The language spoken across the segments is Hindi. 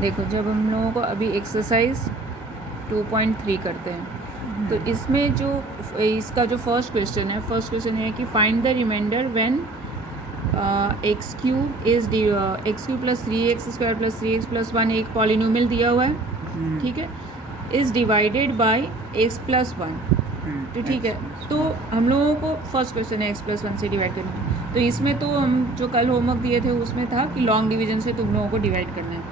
देखो, जब हम लोगों को अभी एक्सरसाइज 2.3 करते हैं तो इसमें जो इसका जो फर्स्ट क्वेश्चन है कि find the remainder when X cube X cube plus 3x square plus 3x plus 1 एक पॉलिनोमियल दिया हुआ है, ठीक है, is divided by x plus 1। तो ठीक है, तो हम लोगों को फर्स्ट क्वेश्चन है x प्लस 1 से डिवाइड करना है। तो इसमें तो हम जो कल होमवर्क दिए थे उसमें था कि लॉन्ग डिवीजन से तुम लोगों को डिवाइड करना है,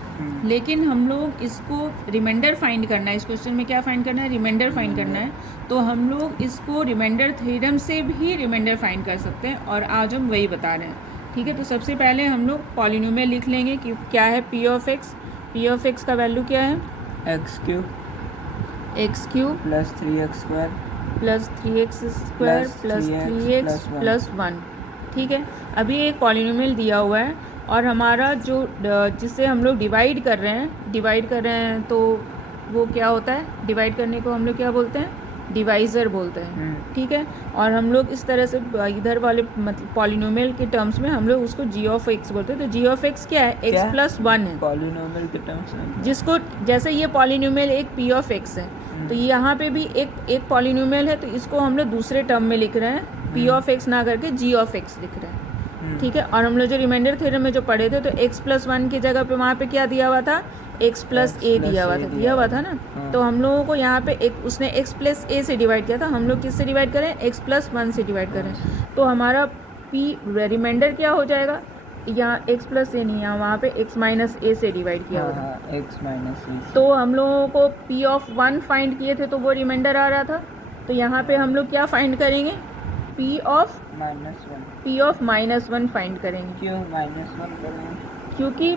लेकिन हम लोग इसको रिमाइंडर फाइंड करना है। इस क्वेश्चन में क्या फाइंड करना है? रिमाइंडर फाइंड करना है। तो हम लोग इसको रिमाइंडर थ्योरम से भी रिमाइंडर फाइंड कर सकते हैं और आज हम वही बता रहे हैं, ठीक है। तो सबसे पहले हम लोग पॉलिनोमियल लिख लेंगे कि क्या है पी ऑफ एक्स का वैल्यू क्या है? X cube plus 3x square plus 3x plus 1, ठीक है। अभी एक पॉलिनोमियल दिया हुआ है और हमारा जो जिससे हम लोग डिवाइड कर रहे हैं तो वो क्या होता है? डिवाइड करने को हम लोग क्या बोलते हैं? डिवाइज़र बोलते हैं, ठीक है। और हम लोग इस तरह से इधर वाले मतलब पॉलिनोमियल के टर्म्स में हम लोग उसको जी ऑफ एक्स बोलते हैं। तो जी ऑफ एक्स क्या है? x प्लस 1 है पॉलिनोमियल के टर्म्स में, जिसको जैसे ये पॉलिनोमियल एक पी ऑफ एक्स है, तो यहाँ पे भी एक पॉलिनोमियल है, तो इसको हम लोग दूसरे टर्म में लिख रहे हैं, पी ऑफ एक्स ना करके जी ऑफ एक्स लिख रहे हैं, ठीक है। और हम लोग जो रिमाइंडर थ्योरम में जो पढ़े थे तो x प्लस 1 की जगह पे वहाँ पे क्या दिया हुआ था? x प्लस ए दिया हुआ था ना। तो हम लोगों को यहाँ पे उसने x प्लस ए से डिवाइड किया था, हम लोग किससे डिवाइड करें? x प्लस 1 से डिवाइड करें। तो हमारा p रिमाइंडर क्या हो जाएगा? यहाँ x प्लस ए नहीं है, वहाँ पे x माइनस ए से डिवाइड किया हुआ था, x माइनस ए। तो हम लोगों को p ऑफ 1 फाइंड किए थे तो वो रिमाइंडर आ रहा था। तो यहाँ पे हम लोग क्या फाइंड करेंगे? p ऑफ माइनस 1 फाइंड करेंगे। क्यों माइनस 1 करेंगे?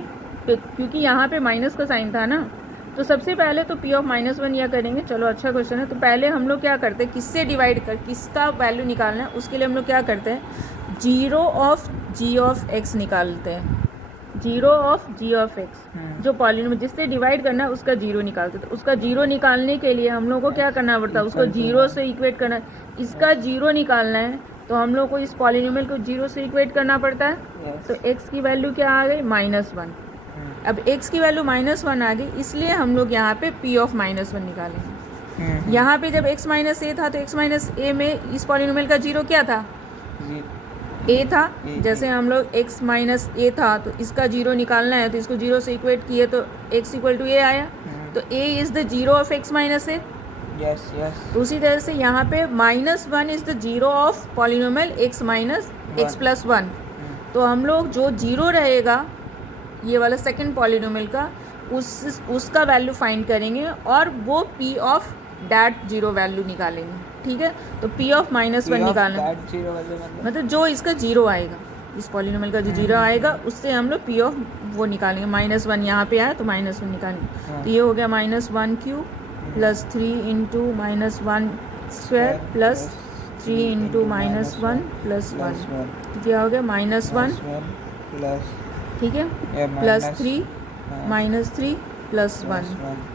क्योंकि यहाँ पे माइनस का साइन था ना। तो सबसे पहले तो p ऑफ माइनस 1 यह करेंगे। चलो, अच्छा क्वेश्चन है। तो पहले हम लोग क्या करते हैं? किससे डिवाइड कर किसका वैल्यू निकालना है उसके लिए हम लोग क्या करते हैं? Zero of G of X निकालते हैं। Zero of G of X जो पॉलिनोमियल जिससे डिवाइड करना है उसका जीरो निकालते हैं। तो उसका जीरो निकालने के लिए हम लोग को क्या करना पड़ता है? उसको जीरो से इक्वेट करना है। इसका जीरो निकालना है तो हम लोग को इस पॉलिनोमियल को जीरो से इक्वेट करना पड़ता है। तो x की वैल्यू क्या आ गई? -1। अब x की वैल्यू -1 आ गई, इसलिए हम लोग यहाँ पे p ऑफ -1 निकालेंगे। यहाँ पे जब x माइनस ए था तो x माइनस ए में इस पॉलिनोमियल का जीरो क्या था? a था। जैसे हम लोग x माइनस ए था तो इसका जीरो निकालना है, तो इसको जीरो से इक्वेट किए तो x इक्वल टू ए आया। तो a is the zero of x minus A. तो उसी तरह से यहाँ पे -1 is the zero of polynomial x minus X plus 1। तो हम लोग जो जीरो रहेगा ये वाला सेकंड पॉलिनोमियल का उसका वैल्यू फाइंड करेंगे और वो p of that zero value निकालेंगे, ठीक है। तो p ऑफ -1 निकालना मतलब जो इसका जीरो आएगा, इस पॉलिनोमियल का जो जीरो आएगा उससे हम लोग p ऑफ वो निकालेंगे। -1 यहाँ पे आया तो -1 निकालेंगे। तो ये हो गया -1 cube plus 3 into -1 square plus 3 into -1 plus 1। तो क्या हो गया? -1 ठीक है प्लस 3 -3 प्लस 1,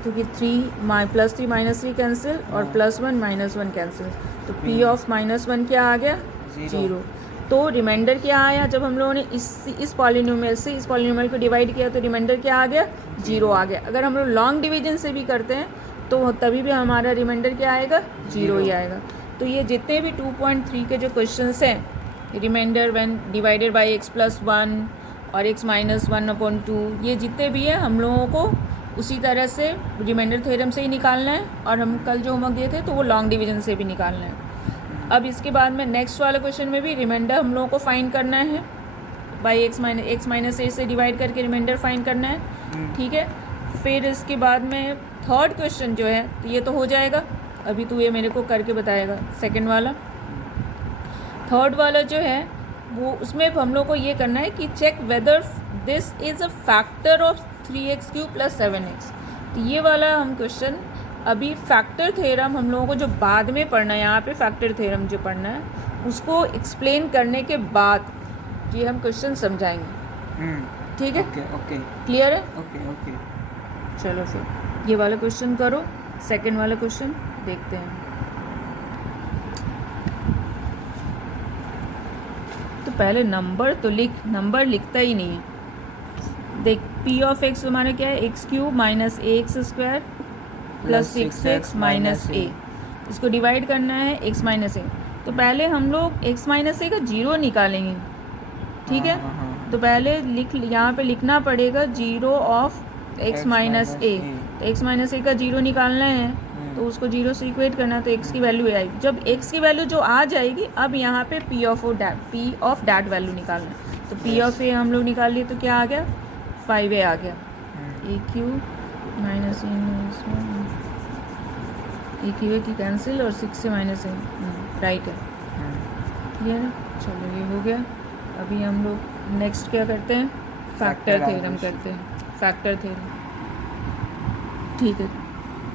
क्योंकि 3 प्लस 3 -3 कैंसिल और प्लस 1 -1 कैंसिल। तो p ऑफ -1 क्या आ गया? 0। तो रिमाइंडर क्या आया? जब हम लोगों ने इस पॉलिनोमियल से इस पॉलिनोमियल को डिवाइड किया तो रिमाइंडर क्या आ गया? 0 आ गया। अगर हम लोग लॉन्ग डिवीजन से भी करते हैं तो तभी भी हमारा रिमाइंडर क्या आएगा? 0 ही आएगा। तो ये जितने भी 2.3 के जो क्वेश्चंस हैं, remainder when divided by x plus 1 और x माइनस 1/2, ये जितने भी हैं हम लोगों को उसी तरह से रिमाइंडर थ्योरम से ही निकालना है। और हम कल जो होमवर्क दिए थे तो वो लॉन्ग डिवीजन से भी निकालना है। अब इसके बाद में नेक्स्ट वाले क्वेश्चन में भी रिमाइंडर हम लोगों को फाइंड करना है बाई एक्स माइनस ए से डिवाइड करके रिमाइंडर फाइंड करना है, ठीक है। फिर इसके बाद में थर्ड क्वेश्चन जो है तो ये तो हो जाएगा, अभी तो ये मेरे को करके बताएगा। सेकंड वाला, थर्ड वाला जो है वो उसमें हम लोग को ये करना है कि check whether this is a factor of 3x³ plus 7x। तो ये वाला हम क्वेश्चन अभी फैक्टर थ्योरम हम लोगों को जो बाद में पढ़ना है, यहाँ पे फैक्टर थ्योरम जो पढ़ना है उसको एक्सप्लेन करने के बाद ये हम क्वेश्चन समझाएंगे, ठीक है। ओके क्लियर है? ओके चलो फिर ये वाला क्वेश्चन करो, सेकंड वाला क्वेश्चन देखते हैं। तो पहले नंबर तो लिख, नंबर लिखता ही नहीं है। देख पी ऑफ एक्स हमारा क्या है, X cube minus A X square plus 6x minus A. इसको डिवाइड करना है एक्स माइनस ए। तो पहले हम लोग एक्स माइनस ए का जीरो निकालेंगे, ठीक है। तो पहले यहाँ पे लिखना पड़ेगा zero of x minus A. तो एक्स माइनस ए का जीरो निकालना है, तो उसको जीरो से इक्वेट करना है, तो एक्स की वैल्यू आएगी। जब एक्स की वैल्यू जो आ जाएगी, अब यहाँ पे पी ऑफ डैट वैल्यू निकालना है। तो पी ऑफ ए हम लोग निकाल लिए, तो क्या आ गया, 5a आ गया। A cube minus A cube A की कैंसिल और 6 से माइनस ए राइट है, क्लियर है। चलो ये हो गया। अभी हम लोग नेक्स्ट क्या करते हैं, फैक्टर थ्योरम करते हैं, फैक्टर थ्योरम, ठीक है।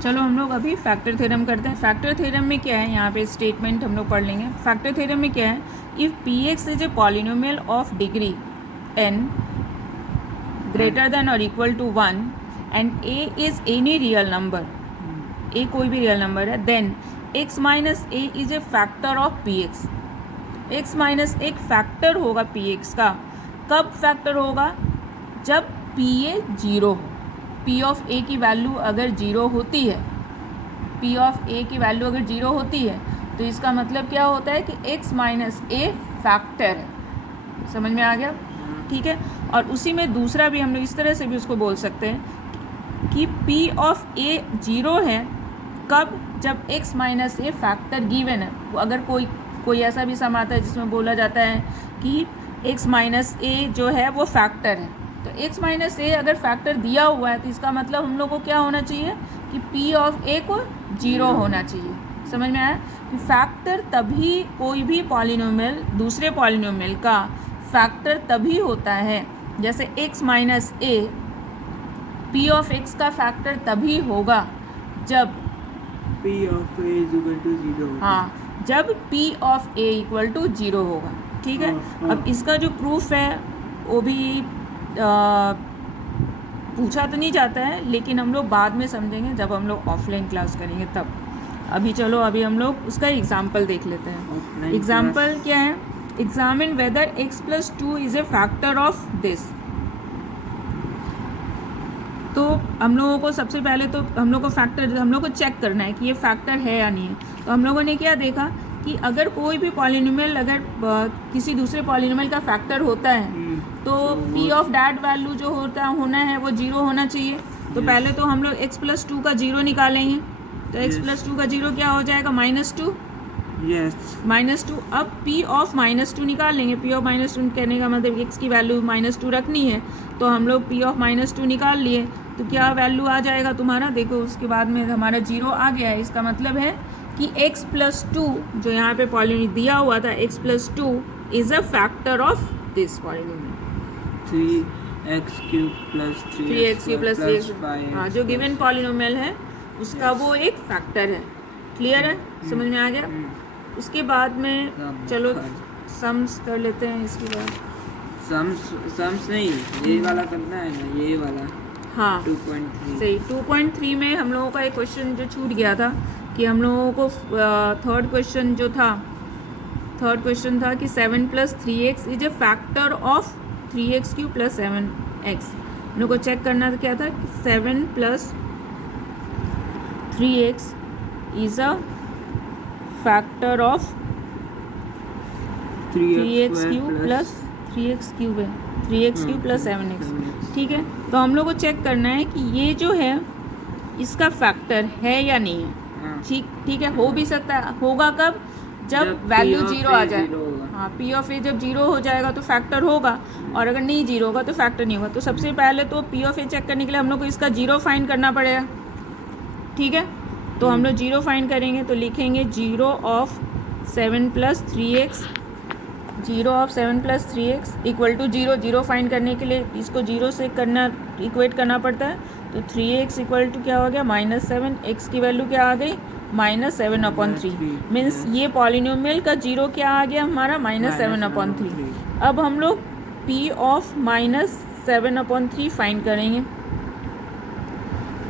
चलो हम लोग अभी फैक्टर थ्योरम करते हैं। फैक्टर थ्योरम में क्या है, यहाँ पे स्टेटमेंट हम लोग पढ़ लेंगे। फैक्टर थ्योरम में क्या है, if P X is a polynomial of degree n greater than और equal to 1 and a is any real number, a कोई भी रियल नंबर है, then x minus A is a factor of P X. x minus एक फैक्टर होगा पी एक्स का। कब फैक्टर होगा, जब पी ए जीरो हो। पी ऑफ ए की वैल्यू अगर जीरो होती है, पी ऑफ ए की वैल्यू अगर जीरो होती है, तो इसका मतलब क्या होता है कि x माइनस ए फैक्टर है। समझ में आ गया, ठीक है। और उसी में दूसरा भी हम लोग इस तरह से भी उसको बोल सकते हैं कि पी ऑफ ए जीरो है कब, जब x माइनस ए फैक्टर गिवन है। अगर कोई ऐसा भी सम आता है जिसमें बोला जाता है कि x माइनस ए जो है वो फैक्टर है, तो x माइनस ए अगर फैक्टर दिया हुआ है, तो इसका मतलब हम लोग को क्या होना चाहिए कि p ऑफ a को जीरो होना चाहिए। समझ में आया कि फैक्टर तभी, कोई भी पॉलिनोमियल दूसरे पॉलिनोमियल का फैक्टर तभी होता है, जैसे x minus a p of x का फैक्टर तभी होगा जब p of a is equal to 0। हाँ, जब p of a equal to 0 होगा, ठीक है। अब इसका जो प्रूफ है वो भी पूछा तो नहीं जाता है, लेकिन हम लोग बाद में समझेंगे जब हम लोग ऑफलाइन क्लास करेंगे तब। अभी चलो अभी हम लोग उसका एग्जाम्पल देख लेते हैं। एग्जाम्पल क्या है, examine whether x plus 2 is a factor of this. तो हम लोगों को सबसे पहले तो हम लोग को चेक करना है कि ये फैक्टर है या नहीं है। तो हम लोगों ने क्या देखा कि अगर कोई भी पॉलिनोमियल अगर किसी दूसरे पॉलिनोमियल का फैक्टर होता है, तो p ऑफ डैट वैल्यू जो होना है वो जीरो होना चाहिए। तो पहले तो हम लोग x प्लस 2 का जीरो निकालेंगे। तो x प्लस 2 का जीरो क्या हो जाएगा, -2, -2। अब p ऑफ -2 निकाल लेंगे। p ऑफ -2 कहने का मतलब x की वैल्यू -2 रखनी है, तो हम लोग p ऑफ -2 निकाल लिए। तो क्या वैल्यू आ जाएगा तुम्हारा, देखो उसके बाद में हमारा जीरो आ गया है। इसका मतलब है कि x प्लस 2 जो यहाँ पे पॉलिनोमियल दिया हुआ था, x plus 2 is a factor of this polynomial. 3x cube plus 3x plus 3x, हाँ, जो गिवन पॉलिनोमियल है उसका वो एक फैक्टर है। क्लियर है, समझ में आ गया। उसके बाद में चलो सम्स कर लेते हैं। इसके बाद सम्स नहीं, ये वाला करना है ना, ये वाला, हाँ 2.3 सही। 2.3 में हम लोगों का एक क्वेश्चन जो छूट गया था कि हम लोगों को थर्ड क्वेश्चन था कि 7 plus 3x is a factor of 3x Q plus 7x। हम लोग को चेक करना क्या था, 7 plus 3x is a factor of 3x Q plus 3x cube है, 3x क्यू प्लस 7x, ठीक है। तो हम लोग को चेक करना है कि ये जो है इसका फैक्टर है या नहीं है। ठीक है, हो भी सकता है, होगा कब, जब वैल्यू जीरो आ जाए। हाँ, पी ऑफ ए जब जीरो हो जाएगा तो फैक्टर होगा, और अगर नहीं जीरो होगा तो फैक्टर नहीं होगा। तो सबसे पहले तो पी ऑफ ए चेक करने के लिए हम लोग को इसका जीरो फाइंड करना पड़ेगा, ठीक है। तो हम लोग जीरो फाइंड करेंगे, तो लिखेंगे zero of 7 plus 3x, zero of 7 plus 3x equal to zero. Zero find करने के लिए इसको जीरो से इक्वेट करना पड़ता है। तो 3x इक्वल टू क्या हो गया, -7। x की वैल्यू क्या आ गई, -7/3। मीन्स ये पॉलिनोमियल का जीरो क्या आ गया हमारा, -7/3। अब हम लोग p ऑफ -7/3 फाइंड करेंगे।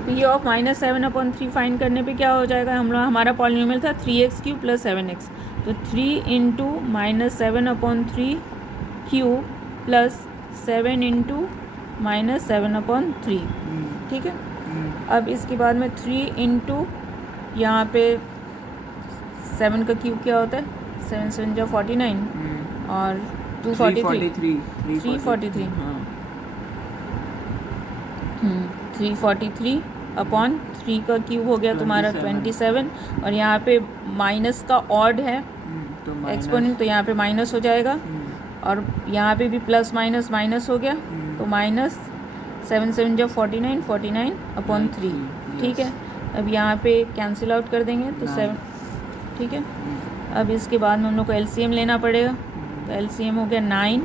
p ऑफ -7/3 फाइंड करने पे क्या हो जाएगा, हमारा पॉलिनोमियल था 3x क्यूब प्लस 7x। तो 3 into -7/3 cube plus 7 into minus 7/3, ठीक है। अब इसके बाद में 3 इंटू यहाँ पे 7 का क्यूब क्या होता है, 7 7 जो 49 और 243 343 343 अपॉन 3 का क्यूब हो गया तुम्हारा 27 और यहाँ पे माइनस का ऑड है एक्सपोनेंट, तो यहाँ पे माइनस हो जाएगा और यहाँ पे भी प्लस माइनस माइनस हो गया, तो माइनस 7 7 जो 49 49 अपॉन 3, ठीक है। अब यहाँ पे कैंसिल आउट कर देंगे तो 7, ठीक है। अब इसके बाद में हम लोग को एलसीएम लेना पड़ेगा, तो एलसीएम हो गया 9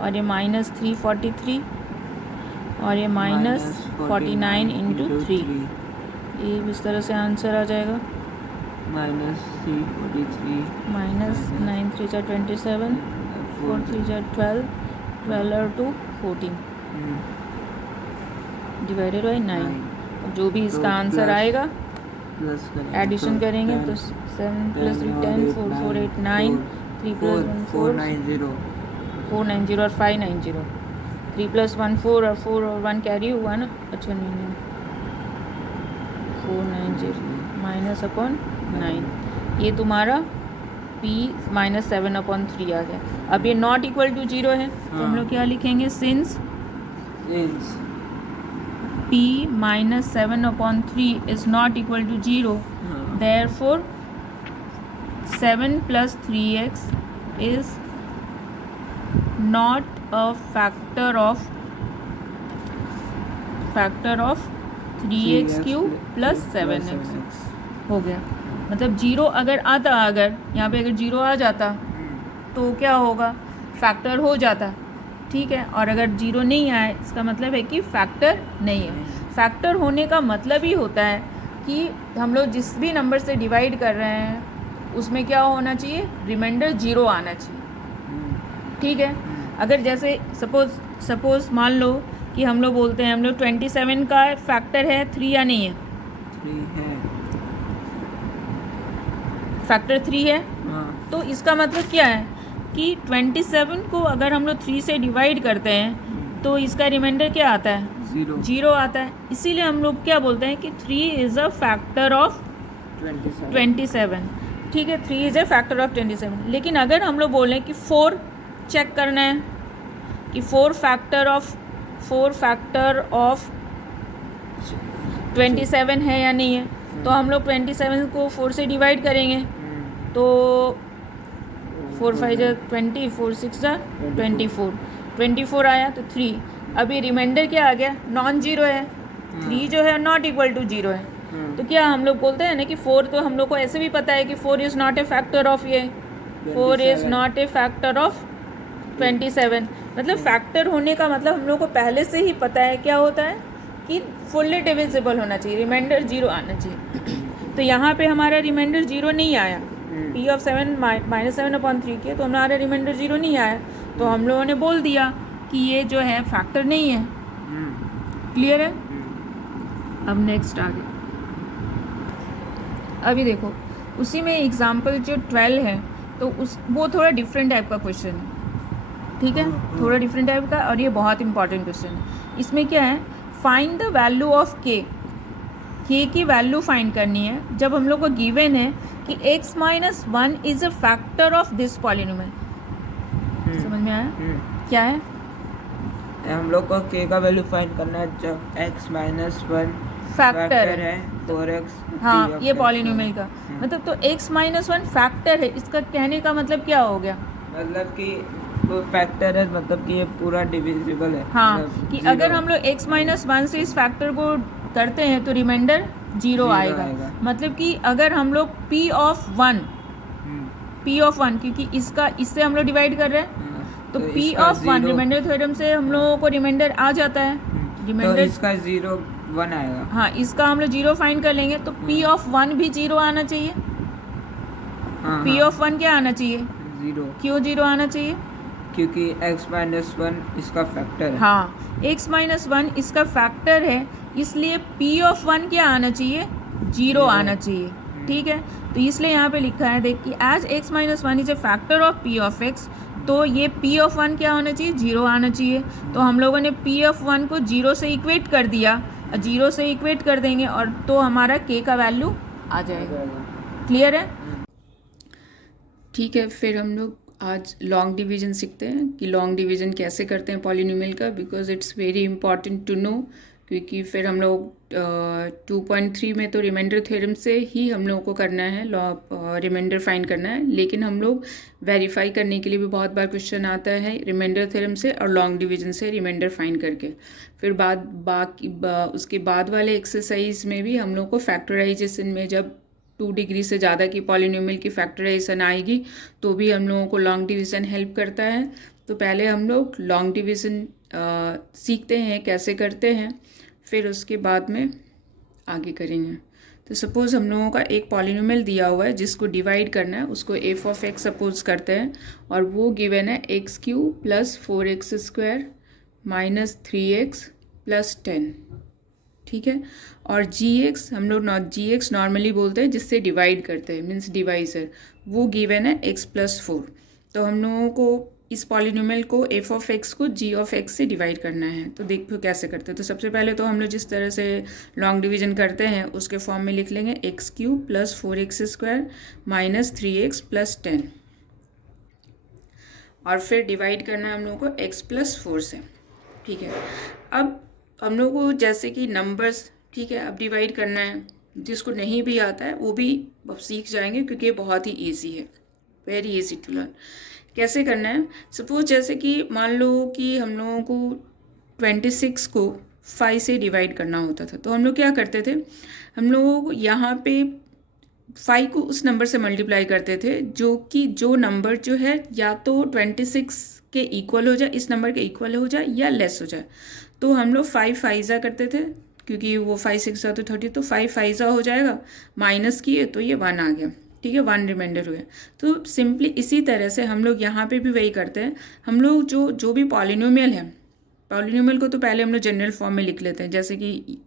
और ये माइनस 343 और ये माइनस 49 इंटू 3, ये इस तरह से आंसर आ जाएगा माइनस 343 माइनस 9 3 जा 27 4 3 जा 12 12 और 2 14 डिवाइडेड बाई 9। जो भी इसका आंसर आएगा प्लस एडिशन करेंगे तो 7 प्लस 3 10 4 4 8 9 3 प्लस 1 4 490 और 590, 3 प्लस 1 4 और 4 और 1 कैरी हुआ ना, अच्छा नहीं 490 माइनस अपॉन 9, ये तुम्हारा p माइनस 7/3 आ गया। अब ये नॉट इक्वल टू 0 है तो हम लोग क्या लिखेंगे, since p minus 7/3 is not equal to 0, therefore 7 plus 3x is not a factor of 3x cube plus 7x हो गया। मतलब 0 अगर आता, अगर यहाँ पे अगर 0 आ जाता तो क्या होगा, फैक्टर हो जाता, ठीक है। और अगर 0 नहीं आए इसका मतलब है कि फैक्टर नहीं है। फैक्टर होने का मतलब ही होता है कि हम लोग जिस भी नंबर से डिवाइड कर रहे हैं उसमें क्या होना चाहिए, रिमाइंडर 0 आना चाहिए, ठीक है। अगर जैसे सपोज मान लो कि हम लोग बोलते हैं हम लोग 27 का फैक्टर है 3 या नहीं है, 3 है, फैक्टर 3 है, तो इसका मतलब क्या है कि 27 को अगर हम लोग 3 से डिवाइड करते हैं तो इसका रिमाइंडर क्या आता है, 0 आता है। इसीलिए हम लोग क्या बोलते हैं कि 3 इज़ अ फैक्टर ऑफ 27, ठीक है, 3 इज़ अ फैक्टर ऑफ 27। लेकिन अगर हम लोग बोलें कि 4 चेक करना है कि 4 फैक्टर ऑफ 27 है या नहीं है, तो हम लोग 27 को 4 से डिवाइड करेंगे तो 4 5 जा 20 4 6 जा 24 आया तो 3। अभी रिमाइंडर क्या आ गया, नॉन जीरो है, 3 जो है नॉट इक्वल टू 0 है। तो क्या हम लोग बोलते हैं ना कि 4, तो हम लोग को ऐसे भी पता है कि 4 is not a factor of ये 4 is not a factor of 27। मतलब फैक्टर होने का मतलब हम लोग को पहले से ही पता है क्या होता है कि फुल्ली डिविजिबल होना चाहिए, रिमाइंडर 0 आना चाहिए। तो यहाँ पे हमारा रिमाइंडर 0 नहीं आया, p ऑफ 7 माइनस 7/3 के, तो हमारा रिमाइंडर 0 नहीं आया, तो हम लोगों ने बोल दिया कि ये जो है फैक्टर नहीं है। क्लियर है। अब नेक्स्ट आगे, अभी देखो उसी में एग्जाम्पल जो 12 है तो वो थोड़ा डिफरेंट टाइप का क्वेश्चन है, ठीक है, थोड़ा डिफरेंट टाइप का, और ये बहुत इंपॉर्टेंट क्वेश्चन है। इसमें क्या है, find the value of k की वैल्यू फाइंड करनी है जब हम लोग को गिवन है कि x minus 1 is a factor of this polynomial. समझ में आया क्या है, हम लोग को k का वैल्यू फाइंड करना है जब x माइनस 1 फैक्टर है 4x। हाँ, ये पॉलिनोमियल का मतलब, तो x माइनस 1 फैक्टर है, इसका कहने का मतलब क्या हो गया, मतलब कि वो फैक्टर है, मतलब कि ये पूरा डिविजिबल है। हाँ, मतलब कि 0 अगर हम लोग x माइनस 1 से इस फैक्टर को करते हैं तो रिमाइंडर 0 आएगा। मतलब कि अगर हम लोग p ऑफ 1 क्योंकि इससे हम लोग डिवाइड कर रहे हैं तो p ऑफ 1 रिमाइंडर थ्योरम से हम लोगों को रिमाइंडर आ जाता है, रिमाइंडर तो इसका 0 1 आएगा। हाँ, इसका हम लोग 0 फाइंड कर लेंगे तो p ऑफ 1 भी 0 आना चाहिए। p ऑफ 1 क्या आना चाहिए, 0। क्यों 0 आना चाहिए, क्योंकि x माइनस 1 इसका फैक्टर है। हाँ, x माइनस 1 इसका फैक्टर है, इसलिए p ऑफ 1 क्या आना चाहिए, 0 आना चाहिए, ठीक है। तो इसलिए यहाँ पे लिखा है देख कि as x minus 1 is a factor of p of x, तो ये P ऑफ 1 क्या होना चाहिए, 0 आना चाहिए। तो हम लोगों ने P ऑफ 1 को 0 से इक्वेट कर दिया, 0 से इक्वेट कर देंगे और तो हमारा K का वैल्यू आ जाएगा। क्लियर है? ठीक है, फिर हम लोग आज लॉन्ग डिवीजन सीखते हैं कि लॉन्ग डिवीजन कैसे करते हैं पॉलिनोमियल का, because it's very important to know, क्योंकि फिर हम लोग 2.3 में तो रिमाइंडर थ्योरम से ही हम लोगों को करना है, रिमाइंडर फाइंड करना है, लेकिन हम लोग वेरीफाई करने के लिए भी बहुत बार क्वेश्चन आता है रिमाइंडर थ्योरम से और लॉन्ग डिवीजन से रिमाइंडर फाइंड करके। फिर उसके बाद वाले एक्सरसाइज में भी हम लोग को फैक्टराइजेशन में जब 2 डिग्री से ज़्यादा की पॉलिनोमियल की फैक्टराइजेशन आएगी तो भी हम लोगों को लॉन्ग डिवीज़न हेल्प करता है। तो पहले हम लोग लॉन्ग डिवीज़न सीखते हैं कैसे करते हैं, फिर उसके बाद में आगे करेंगे। तो सपोज़ हम लोगों का एक पॉलिनोमियल दिया हुआ है जिसको डिवाइड करना है, उसको एफ ऑफ एक्स सपोज करते हैं और वो गिवन है x³ + 4x² - 3x + 10। ठीक है, और gx हम लोग gx नॉर्मली बोलते हैं जिससे डिवाइड करते हैं, मीन्स डिवाइजर, वो गिवन है x + 4। तो हम लोगों को इस पॉलिनोमियल को f ऑफ x को g ऑफ x से डिवाइड करना है। तो देखो कैसे करते हैं। तो सबसे पहले तो हम लोग जिस तरह से लॉन्ग डिवीजन करते हैं उसके फॉर्म में लिख लेंगे x³ + 4x² - 3x + 10 और फिर डिवाइड करना है हम लोगों को x + 4 से। ठीक है, अब हम लोग को जैसे कि नंबर्स, ठीक है, अब डिवाइड करना है, जिसको नहीं भी आता है वो भी अब सीख जाएंगे क्योंकि ये बहुत ही ईजी है, वेरी इजी टू लर्न। कैसे करना है, सपोज जैसे कि मान लो कि हम लोगों को 26 को 5 से डिवाइड करना होता था, तो हम लोग क्या करते थे, हम लोगों को यहाँ पे 5 को उस नंबर से मल्टीप्लाई करते थे जो नंबर जो है या तो 26 के इक्वल हो जाए, इस नंबर के इक्वल हो जाए या लेस हो जाए। तो हम लोग 5 5 करते थे, क्योंकि वो 5 6 तो 30, तो 5 5 हो जाएगा, माइनस किए तो ये 1 आ गया। ठीक है, 1 रिमाइंडर हुए। तो सिंपली इसी तरह से हम लोग यहाँ पे भी वही करते हैं। हम लोग जो भी पॉलिनोमियल है, पॉलिनोमियल को तो पहले हम लोग जनरल फॉर्म में लिख लेते हैं, जैसे कि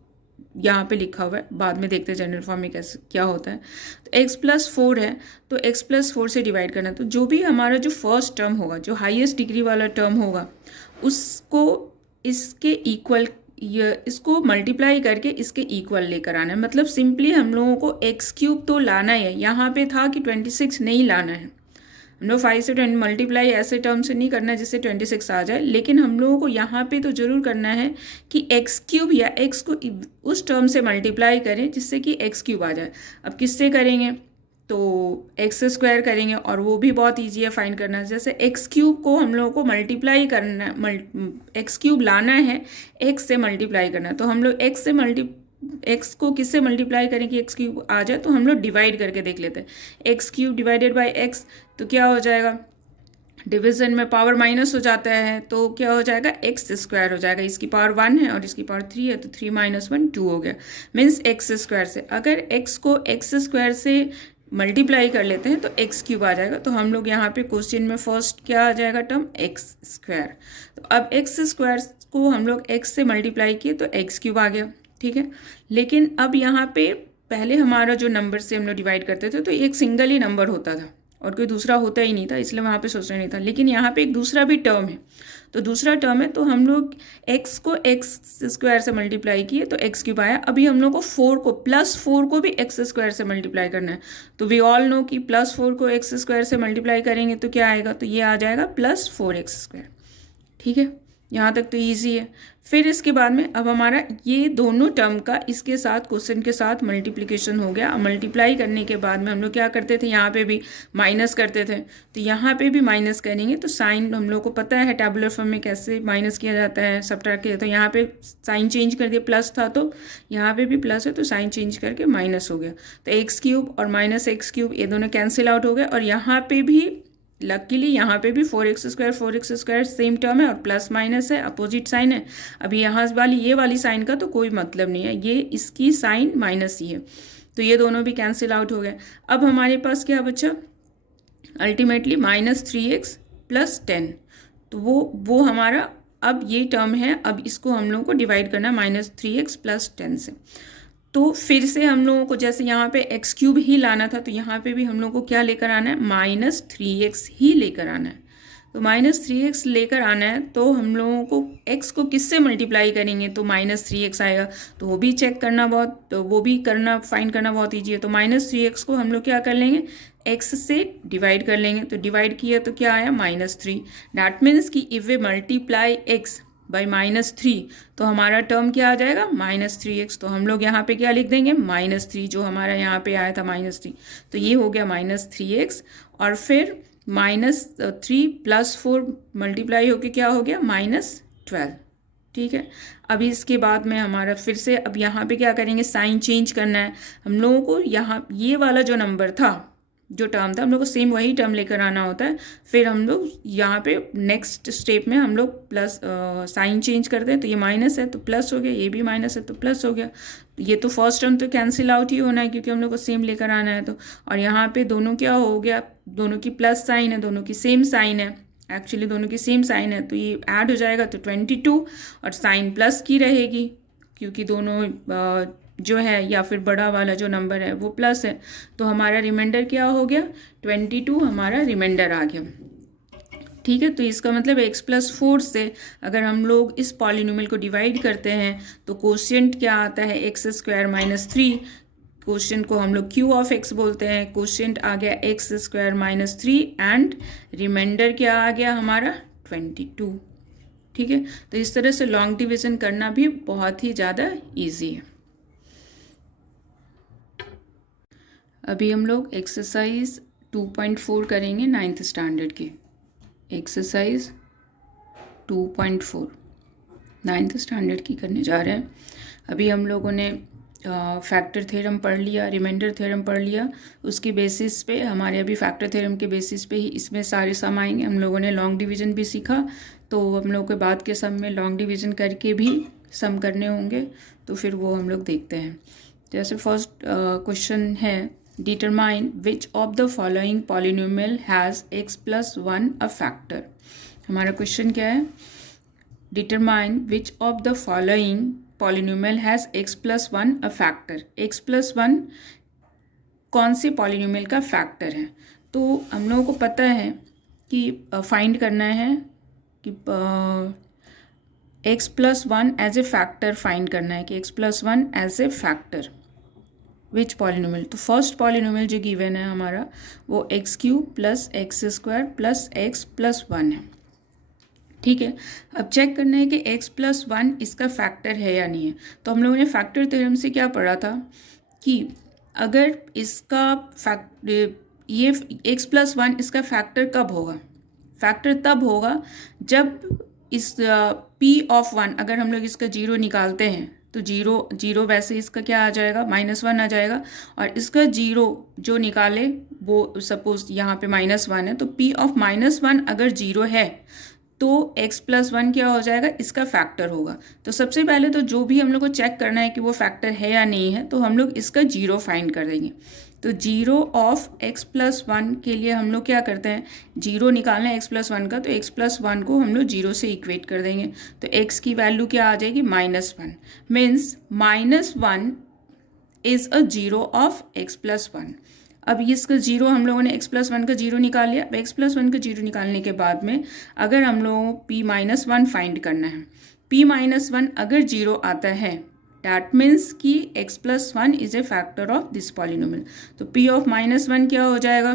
यहाँ पे लिखा हुआ है, बाद में देखते हैं जनरल फॉर्म में कैसे क्या होता है। तो x + 4 है, तो x + 4 से डिवाइड करना। तो जो भी हमारा जो फर्स्ट टर्म होगा, जो हाईएस्ट डिग्री वाला टर्म होगा, उसको इसके इक्वल, इसको मल्टीप्लाई करके इसके इक्वल लेकर आना है। मतलब सिंपली हम लोगों को x³ तो लाना है, यहाँ पे था कि 26 नहीं लाना है। हम लोग 5 से 20 मल्टीप्लाई ऐसे टर्म से नहीं करना जिससे 26 आ जाए, लेकिन हम लोगों को यहाँ पे तो ज़रूर करना है कि x³ या x को उस टर्म से मल्टीप्लाई करें जिससे कि x³ आ जाए। अब किससे करेंगे, तो x² करेंगे, और वो भी बहुत ईजी है फाइंड करना। जैसे x³ को हम लोगों को मल्टीप्लाई करना है, x³ लाना है, x से मल्टीप्लाई करना है। तो हम लोग x को किससे मल्टीप्लाई करें कि x³ आ जाए, तो हम लोग डिवाइड करके देख लेते हैं। x³ डिवाइडेड बाई x, तो क्या हो जाएगा, डिवीजन में पावर माइनस हो जाता है, तो क्या हो जाएगा, x² हो जाएगा। इसकी पावर 1 है और इसकी पावर 3 है, तो 3 - 1 2 हो गया, मीन्स x² से। अगर x को x² से मल्टीप्लाई कर लेते हैं तो x³ आ जाएगा। तो हम लोग यहाँ पे क्वेश्चन में फर्स्ट क्या आ जाएगा टर्म, x²। तो अब x² को हम लोग x से मल्टीप्लाई किए तो x³ आ गया। ठीक है, लेकिन अब यहाँ पे पहले हमारा जो नंबर से हम लोग डिवाइड करते थे तो एक सिंगल ही नंबर होता था और कोई दूसरा होता ही नहीं था, इसलिए वहाँ पे सोचना नहीं था। लेकिन यहाँ पे एक दूसरा भी टर्म है, तो दूसरा टर्म है, तो हम लोग x को x² से मल्टीप्लाई किए तो x³ आया। अभी हम लोग को 4 को +4 को भी x² से मल्टीप्लाई करना है। तो वी ऑल नो कि +4 को x² से मल्टीप्लाई करेंगे तो क्या आएगा, तो ये आ जाएगा +4x²। ठीक है, यहाँ तक तो ईजी है। फिर इसके बाद में अब हमारा ये दोनों टर्म का इसके साथ क्वेश्चन के साथ मल्टीप्लिकेशन हो गया। मल्टीप्लाई करने के बाद में हम लोग क्या करते थे, यहाँ पे भी माइनस करते थे, तो यहाँ पे भी माइनस करेंगे। तो साइन हम लोग को पता है टैबुलर फॉर्म में कैसे माइनस किया जाता है, सब्ट्रैक्ट किया। तो यहाँ पे साइन चेंज कर दिया, प्लस था तो यहाँ पे भी प्लस है, तो साइन चेंज करके माइनस हो गया। तो x³ और -x³ ये दोनों कैंसिल आउट हो गए। और यहाँ पे भी लकीली यहाँ पे भी 4x² सेम टर्म है और प्लस माइनस है, अपोजिट साइन है। अभी यहाँ वाली ये वाली साइन का तो कोई मतलब नहीं है, ये इसकी साइन माइनस ही है, तो ये दोनों भी कैंसिल आउट हो गए। अब हमारे पास क्या बचा, अल्टीमेटली -3x + 10, तो वो हमारा अब ये टर्म है। अब इसको हम लोगों को डिवाइड करना है -3x + 10 से। तो फिर से हम लोगों को जैसे यहाँ पे x³ ही लाना था, तो यहाँ पे भी हम लोगों को क्या लेकर आना है, -3x ही लेकर आना है। तो -3x लेकर आना है, तो हम लोगों को x को किससे मल्टीप्लाई करेंगे तो -3x आएगा। तो वो भी चेक करना बहुत, तो वो भी करना फाइंड करना बहुत ईजी है। तो -3x को हम लोग क्या कर लेंगे, x से डिवाइड कर लेंगे। तो डिवाइड किया तो क्या आया -3। डैट मीन्स कि if way multiply x by -3 तो हमारा टर्म क्या आ जाएगा -3x। तो हम लोग यहाँ पे क्या लिख देंगे -3, जो हमारा यहाँ पे आया था -3, तो ये हो गया -3x। और फिर -3 + 4 मल्टीप्लाई होके क्या हो गया -12। ठीक है, अभी इसके बाद में हमारा फिर से अब यहाँ पे क्या करेंगे, साइन चेंज करना है हम लोगों को। यहाँ ये वाला जो नंबर था, जो टर्म था, हम लोग को सेम वही टर्म लेकर आना होता है। फिर हम लोग यहाँ पे नेक्स्ट स्टेप में हम लोग प्लस साइन चेंज करते हैं। तो ये माइनस है तो प्लस हो गया, ये भी माइनस है तो प्लस हो गया। ये तो फर्स्ट टर्म तो कैंसिल आउट ही होना है क्योंकि हम लोग को सेम लेकर आना है। तो और यहाँ पे दोनों क्या हो गया, दोनों की प्लस साइन है, दोनों की सेम साइन है, एक्चुअली दोनों की सेम साइन है। तो ये ऐड हो जाएगा तो 22 और साइन प्लस की रहेगी क्योंकि दोनों जो है या फिर बड़ा वाला जो नंबर है वो प्लस है। तो हमारा रिमाइंडर क्या हो गया 22 हमारा रिमाइंडर आ गया। ठीक है, तो इसका मतलब x + 4 से अगर हम लोग इस पॉलिनोमियल को डिवाइड करते हैं तो कोशिएंट क्या आता है x² - 3। क्वेश्चन को हम लोग q ऑफ x बोलते हैं। कोशिएंट आ गया x² - 3 एंड रिमाइंडर क्या आ गया हमारा 22। ठीक है, तो इस तरह से लॉन्ग डिवीजन करना भी बहुत ही ज़्यादा ईजी है। अभी हम लोग एक्सरसाइज 2.4 करेंगे 9th स्टैंडर्ड की। एक्सरसाइज 2.4 9th स्टैंडर्ड की करने जा रहे हैं। अभी हम लोगों ने फैक्टर थ्योरम पढ़ लिया, रिमाइंडर थ्योरम पढ़ लिया, उसकी बेसिस पे हमारे अभी फैक्टर थ्योरम के बेसिस पे ही इसमें सारे सम आएंगे। हम लोगों ने लॉन्ग डिवीजन भी सीखा, तो हम लोग के बाद के सम में लॉन्ग डिवीजन करके भी सम करने होंगे, तो फिर वो हम लोग देखते हैं। जैसे फर्स्ट क्वेश्चन है, determine which of the following polynomial has x + 1 a factor. हमारा क्वेश्चन क्या है, determine which of the following polynomial has x + 1 a factor. x + 1 कौन से पॉलिनोमियल का फैक्टर है। तो हम लोगों को पता है कि फाइंड करना है कि x + 1 as a factor find करना है कि x + 1 as a factor which polynomial. तो फर्स्ट पॉलिनोमियल जो गिवन है हमारा वो x³ + x² + x + 1 है। ठीक है, अब चेक करना है कि x + 1 इसका फैक्टर है या नहीं है। तो हम लोगों ने फैक्टर थ्योरम से क्या पढ़ा था कि अगर इसका ये x + 1 इसका फैक्टर कब होगा, फैक्टर तब होगा जब इस p ऑफ 1 अगर हम लोग इसका 0 निकालते हैं तो 0 वैसे इसका क्या आ जाएगा -1 आ जाएगा, और इसका 0 जो निकाले वो सपोज यहाँ पे -1 है, तो p ऑफ -1 अगर 0 है तो x + 1 क्या हो जाएगा, इसका फैक्टर होगा। तो सबसे पहले तो जो भी हम लोग को चेक करना है कि वो फैक्टर है या नहीं है, तो हम लोग इसका 0 फाइंड कर देंगे। तो 0 ऑफ x + 1 के लिए हम लोग क्या करते हैं, 0 निकालना है x + 1 का, तो x + 1 को हम लोग 0 से इक्वेट कर देंगे। तो x की वैल्यू क्या आ जाएगी -1, means -1 is a 0 of x + 1। अब इसका 0 हम लोगों ने x + 1 का 0 निकाल लिया। अब x + 1 का 0 निकालने के बाद में अगर हम लोगों को p - 1 फाइंड करना है, p - 1 अगर 0 आता है डैट मीन्स कि x + 1 is a factor of this polynomial. तो p ऑफ -1 क्या हो जाएगा,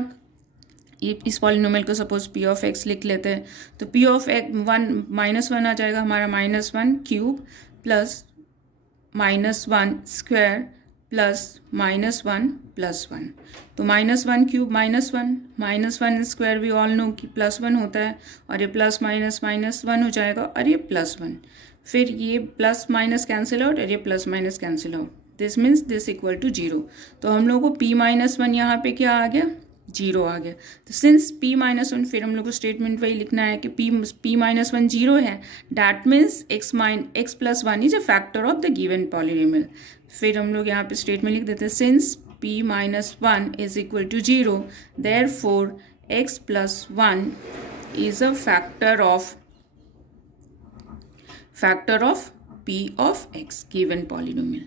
इस पॉलिनोमियल को सपोज p ऑफ x लिख लेते हैं, तो p ऑफ -1 आ जाएगा हमारा -1³ + -1² प्लस -1 + 1। तो -1³ -1 वी ऑल नो कि +1 होता है, और ये प्लस माइनस -1 हो जाएगा और ये +1। फिर ये प्लस माइनस कैंसिल आउट और ये plus minus cancel out, this means this equal to 0। तो हम लोग को p - 1 यहाँ पे क्या आ गया, 0 आ गया। तो सिंस p - 1, फिर हम लोग को स्टेटमेंट वही लिखना है कि p - 1 0 है, that means x + 1 is a factor of the given polynomial. फिर हम लोग यहाँ पे स्टेटमेंट लिख देते हैं, since p - 1 is equal to 0, therefore x + 1 is a factor of p of x given polynomial.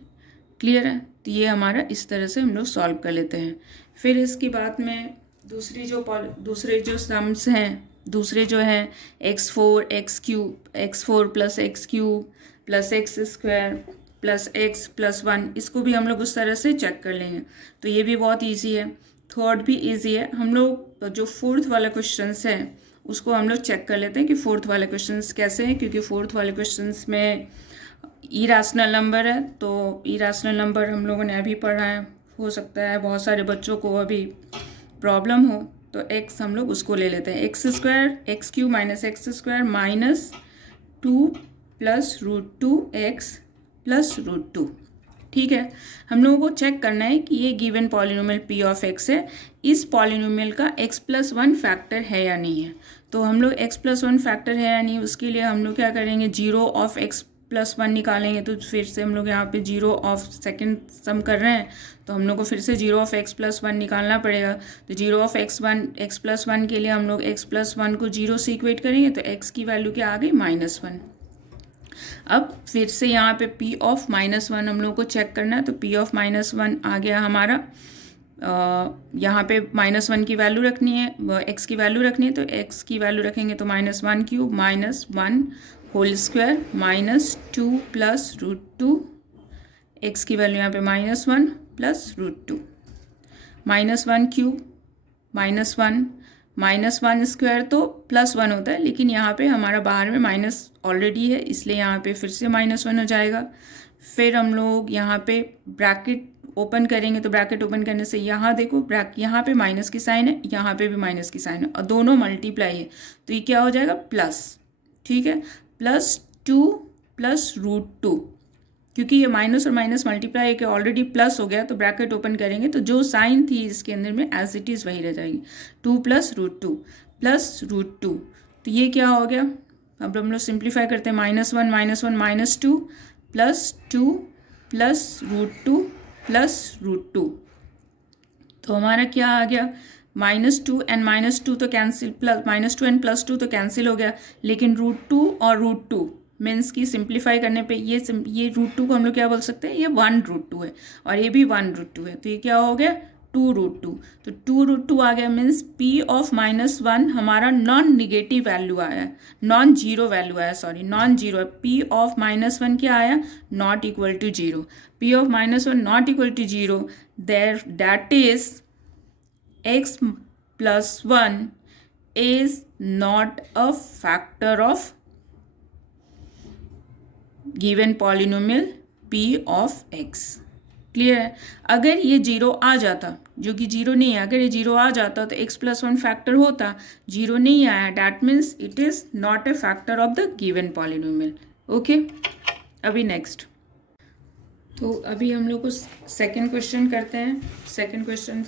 Clear है, तो ये हमारा इस तरह से हम लोग सॉल्व कर लेते हैं। फिर इसके बाद में दूसरे जो सम्स हैं दूसरे जो हैं x4 plus x cube plus x square plus x plus 1, इसको भी हम लोग उस तरह से चेक कर लेंगे। तो ये भी बहुत ईजी है। थर्ड भी ईजी है। हम लोग जो फोर्थ वाला क्वेश्चन है उसको हम लोग चेक कर लेते हैं कि फोर्थ वाले क्वेश्चंस कैसे हैं, क्योंकि फोर्थ वाले क्वेश्चंस में इरेशनल नंबर है। तो इरेशनल नंबर हम लोगों ने अभी पढ़ा है, हो सकता है बहुत सारे बच्चों को अभी प्रॉब्लम हो। तो x हम लोग उसको ले लेते हैं, x square x cube minus x square minus 2 plus √2 x plus √2। ठीक है, हम लोगों को चेक करना है कि ये given polynomial p of x है, इस पॉलिनोमियल का x प्लस 1 फैक्टर है या नहीं है। तो हम लोग x प्लस 1 फैक्टर है या नहीं, उसके लिए हम लोग क्या करेंगे, 0 ऑफ x प्लस 1 निकालेंगे। तो फिर से हम लोग यहाँ पे 0 ऑफ सेकेंड सम कर रहे हैं, तो हम लोग को फिर से 0 ऑफ x प्लस 1 निकालना पड़ेगा। तो 0 ऑफ x प्लस 1 के लिए हम लोग x प्लस 1 को 0 से इक्वेट करेंगे, तो x की वैल्यू क्या आ गई, -1। अब फिर से यहाँ पे p ऑफ -1 हम लोग को चेक करना है। तो p ऑफ -1 आ गया हमारा, यहाँ पे -1 की वैल्यू रखनी है, x की वैल्यू रखनी है। तो x की वैल्यू रखेंगे तो -1 cube minus 1 whole square minus 2 plus √2, x की वैल्यू यहाँ पे -1 प्लस √2, -1 क्यूब -1 स्क्वायर तो +1 होता है, लेकिन यहाँ पे हमारा बाहर में माइनस ऑलरेडी है, इसलिए यहाँ पे फिर से -1 हो जाएगा। फिर हम लोग यहाँ पे ब्रैकेट ओपन करेंगे, तो ब्रैकेट ओपन करने से यहाँ देखो यहाँ पे माइनस की साइन है, यहाँ पे भी माइनस की साइन है, और दोनों मल्टीप्लाई है, तो ये क्या हो जाएगा, प्लस। ठीक है, +2 प्लस √2, क्योंकि ये माइनस और माइनस मल्टीप्लाई के ऑलरेडी प्लस हो गया, तो ब्रैकेट ओपन करेंगे तो जो साइन थी इसके अंदर में एज इट इज़ वही रह जाएगी, 2 प्लस √2 प्लस √2। तो ये क्या हो गया, अब हम लोग सिंप्लीफाई करते हैं, -1 -2 प्लस 2 प्लस √2 प्लस √2। तो हमारा क्या आ गया, -2 एंड -2 तो कैंसिल, प्लस -2 एंड +2 तो कैंसिल हो गया, लेकिन √2 और √2 मीन्स की सिंप्लीफाई करने पे ये √2 को हम लोग क्या बोल सकते हैं, ये 1√2 है, और ये भी 1√2 है, तो ये क्या हो गया, 2√2। तो 2√2 आ गया, मीन्स p ऑफ -1 हमारा नॉन निगेटिव वैल्यू आया, नॉन जीरो वैल्यू आया, sorry non zero, p of -1 क्या आया, not equal to 0। p of -1 not equal to 0, there that is x plus 1 is not a factor of given polynomial p of x। Clear है। अगर ये 0 आ जाता, जो कि 0 नहीं है, अगर ये 0 आ जाता तो x प्लस 1 फैक्टर होता, 0 नहीं आया, that means it is not a factor of the given polynomial. Okay, अभी नेक्स्ट, तो अभी हम लोग को सेकंड क्वेश्चन करते हैं। सेकंड क्वेश्चन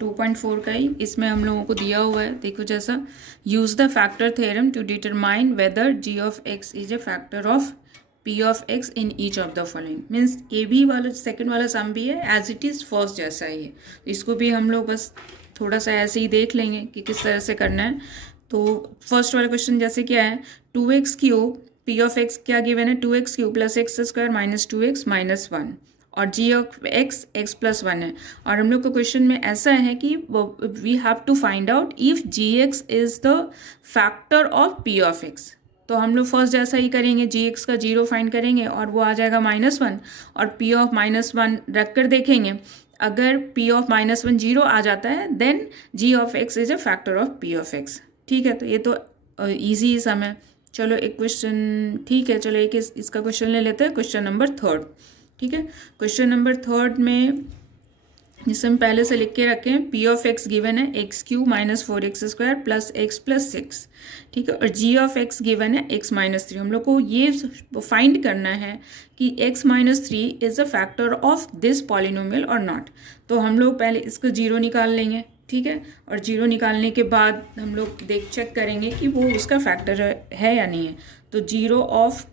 2.4 का ही, इसमें हम लोगों को दिया हुआ है, देखो जैसा, use the factor theorem to determine whether g of x is a factor of p of x in each of the following. Means ये भी वाला सेकंड वाला सम भी है, एज इट इज़ फर्स्ट जैसा ही है, तो इसको भी हम लोग बस थोड़ा सा ऐसे ही देख लेंगे कि किस तरह से करना है। तो फर्स्ट वाला क्वेश्चन जैसे क्या है, 2x cube p of x क्या गिवन है, 2x cube plus x square minus 2x minus 1, और g of x x plus 1 है। और हम लोग का क्वेश्चन में ऐसा है कि we have to find out if gx is the factor of p of x। तो हम लोग फर्स्ट जैसा ही करेंगे, gx का 0 फाइंड करेंगे और वो आ जाएगा -1, और p ऑफ -1 रख कर देखेंगे, अगर p ऑफ -1 0 आ जाता है then g of x is a factor of p of x। ठीक है, तो ये तो ईजी सम है। चलो एक क्वेश्चन, ठीक है, चलो एक इसका क्वेश्चन ले लेते हैं, क्वेश्चन नंबर 3। ठीक है, क्वेश्चन नंबर 3 में जिसे हम पहले से लिख के रखें, p ऑफ x गिवन है x cube minus 4x square plus x plus 6। ठीक है, और g ऑफ x गिवन है x माइनस 3। हम लोग को ये फाइंड करना है कि x minus 3 is a factor of this polynomial और नॉट। तो हम लोग पहले इसको 0 निकाल लेंगे, ठीक है, और 0 निकालने के बाद हम लोग चेक करेंगे कि वो उसका फैक्टर है या नहीं है। तो 0 ऑफ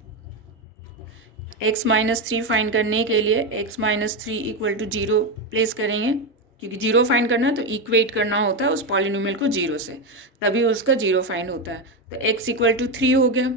x माइनस 3 फाइंड करने के लिए x minus 3 equal to 0 place करेंगे, क्योंकि 0 फाइंड करना है तो इक्वेट करना होता है उस पॉलिनोमियल को 0 से, तभी उसका 0 फाइंड होता है। तो x इक्वल टू 3 हो गया,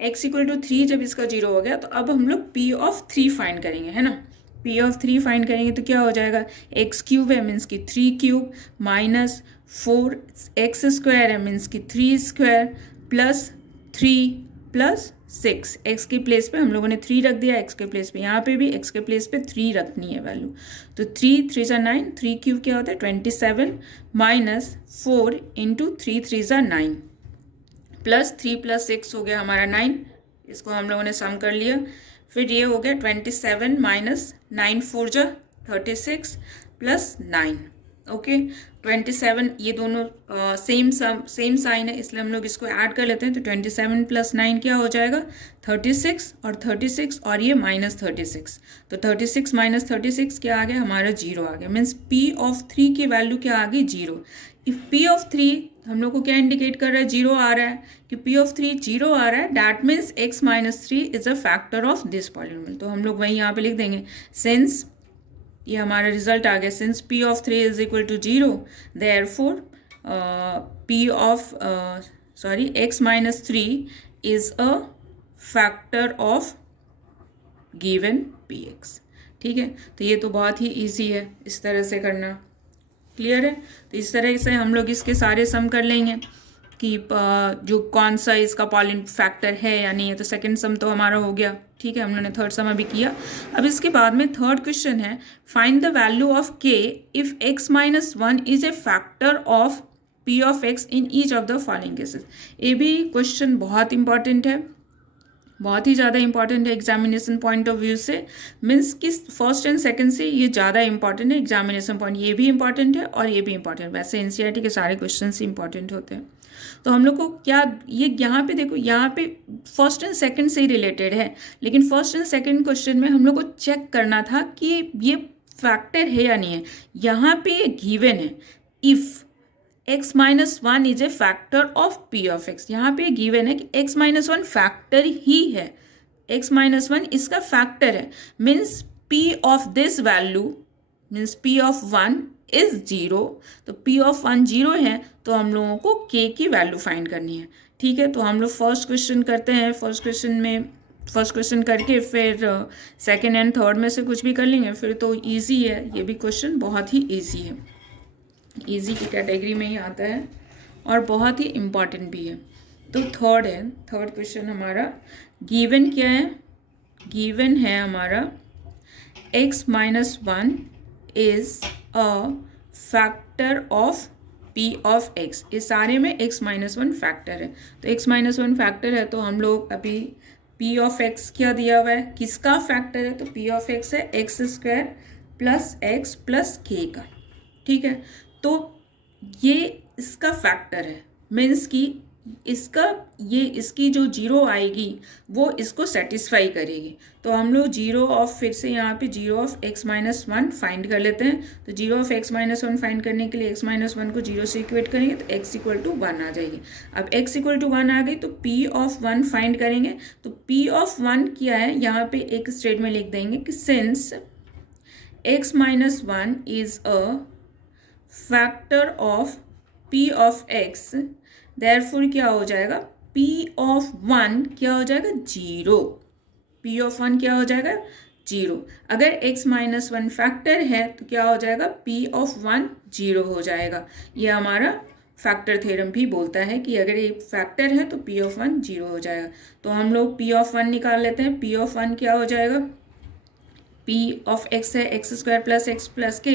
x इक्वल टू 3 जब इसका 0 हो गया, तो अब हम लोग p ऑफ 3 फाइंड करेंगे, है ना। पी ऑफ 3 फाइंड करेंगे तो क्या हो जाएगा, एक्स क्यूब है मीन्स की 3 क्यूब माइनस 4x² है मीन्स की 3 स्क्वायर प्लस 3 प्लस 6। एक्स के प्लेस पे हम लोगों ने 3 रख दिया, एक्स के प्लेस पे यहाँ पे भी एक्स के प्लेस पे 3 रखनी है वैल्यू। तो 3 3 ज़ा 9, 3 क्यूब क्या होता है 27 माइनस 4 इंटू 3 3 ज़ा 9 प्लस 3 प्लस 6 हो गया हमारा 9। इसको हम लोगों ने सम कर लिया। फिर ये हो गया 27 माइनस 9 4 ज़ा 36 प्लस 9। ओके 27 ये दोनों सेम साइन है इसलिए हम लोग इसको ऐड कर लेते हैं। तो 27 प्लस 9 क्या हो जाएगा 36 और 36 और ये माइनस 36। तो 36 माइनस 36 क्या आ गया हमारा 0 आ गया। मीन्स P ऑफ 3 की वैल्यू क्या आ गई 0। इफ P ऑफ 3 हम लोग को क्या इंडिकेट कर रहा है 0 आ रहा है कि P ऑफ 3 0 आ रहा है that means x minus 3 is a factor of this polynomial. तो हम लोग वही यहाँ पे लिख देंगे सिंस ये हमारा रिजल्ट आ गया since P of 3 is equal to 0 therefore P of x minus 3 is a factor of given px। ठीक है तो ये तो बहुत ही इजी है इस तरह से करना। क्लियर है। तो इस तरह से हम लोग इसके सारे सम कर लेंगे कि जो कौन सा इसका पॉलिन फैक्टर है या नहीं है। तो सेकंड सम तो हमारा हो गया। ठीक है हम लोगों ने थर्ड सम अभी किया। अब इसके बाद में थर्ड क्वेश्चन है find the value of k if x minus 1 is a factor of p of x in each of the following cases. ये भी क्वेश्चन बहुत इंपॉर्टेंट है, बहुत ही ज़्यादा इंपॉर्टेंट है एग्जामिनेशन पॉइंट ऑफ व्यू से। मीन्स कि फर्स्ट एंड सेकंड से ये ज़्यादा इंपॉर्टेंट है एग्जामिनेशन पॉइंट। ये भी इंपॉर्टेंट है और ये भी इंपॉर्टेंट। वैसे एनसीईआरटी के सारे क्वेश्चन इंपॉर्टेंट होते हैं। तो हम लोग को क्या ये यहाँ पे देखो यहाँ पे फर्स्ट एंड सेकंड से ही रिलेटेड है लेकिन फर्स्ट एंड सेकंड क्वेश्चन में हम लोग को चेक करना था कि ये फैक्टर है या नहीं है। यहाँ पे गिवन है if x minus 1 is a factor of p of x। यहाँ पे गिवन है कि x माइनस 1 फैक्टर ही है, x माइनस 1 इसका फैक्टर है। Means p of this value means p of 1 is 0। तो p ऑफ 1 0 है तो हम लोगों को k की वैल्यू फाइंड करनी है। ठीक है तो हम लोग फर्स्ट क्वेश्चन करते हैं। फर्स्ट क्वेश्चन करके फिर सेकेंड एंड थर्ड में से कुछ भी कर लेंगे फिर तो ईजी है। ये भी क्वेश्चन बहुत ही ईजी है, ईजी की कैटेगरी में ही आता है और बहुत ही इम्पॉर्टेंट भी है। तो थर्ड क्वेश्चन हमारा गिवन क्या है, गिवन है हमारा x minus 1 is a factor of p of x। इस सारे में x माइनस 1 फैक्टर है। तो x माइनस 1 फैक्टर है तो हम लोग अभी p ऑफ x क्या दिया हुआ है किसका फैक्टर है। तो p ऑफ x है x square plus x plus k का। ठीक है तो ये इसका फैक्टर है। मीन्स कि इसकी जो 0 आएगी वो इसको सेटिस्फाई करेगी। तो हम लोग 0 ऑफ फिर से यहाँ पे 0 ऑफ x माइनस 1 फाइंड कर लेते हैं। तो 0 ऑफ x माइनस 1 फाइंड करने के लिए x माइनस 1 को 0 से इक्वेट करेंगे तो x इक्वल टू 1 आ जाएगी। अब x इक्वल टू 1 आ गई तो p ऑफ 1 फाइंड करेंगे। तो p ऑफ 1 क्या है यहाँ पे एक स्टेटमेंट लिख देंगे कि since x minus 1 is a factor of p of x therefore क्या हो जाएगा p ऑफ 1 क्या हो जाएगा 0। p ऑफ 1 क्या हो जाएगा 0। अगर x माइनस 1 फैक्टर है तो क्या हो जाएगा p ऑफ 1 0 हो जाएगा। ये हमारा फैक्टर थ्योरम भी बोलता है कि अगर ये फैक्टर है तो p ऑफ 1 0 हो जाएगा। तो हम लोग p ऑफ 1 निकाल लेते हैं। p ऑफ 1 क्या हो जाएगा p ऑफ x है x square plus x plus k।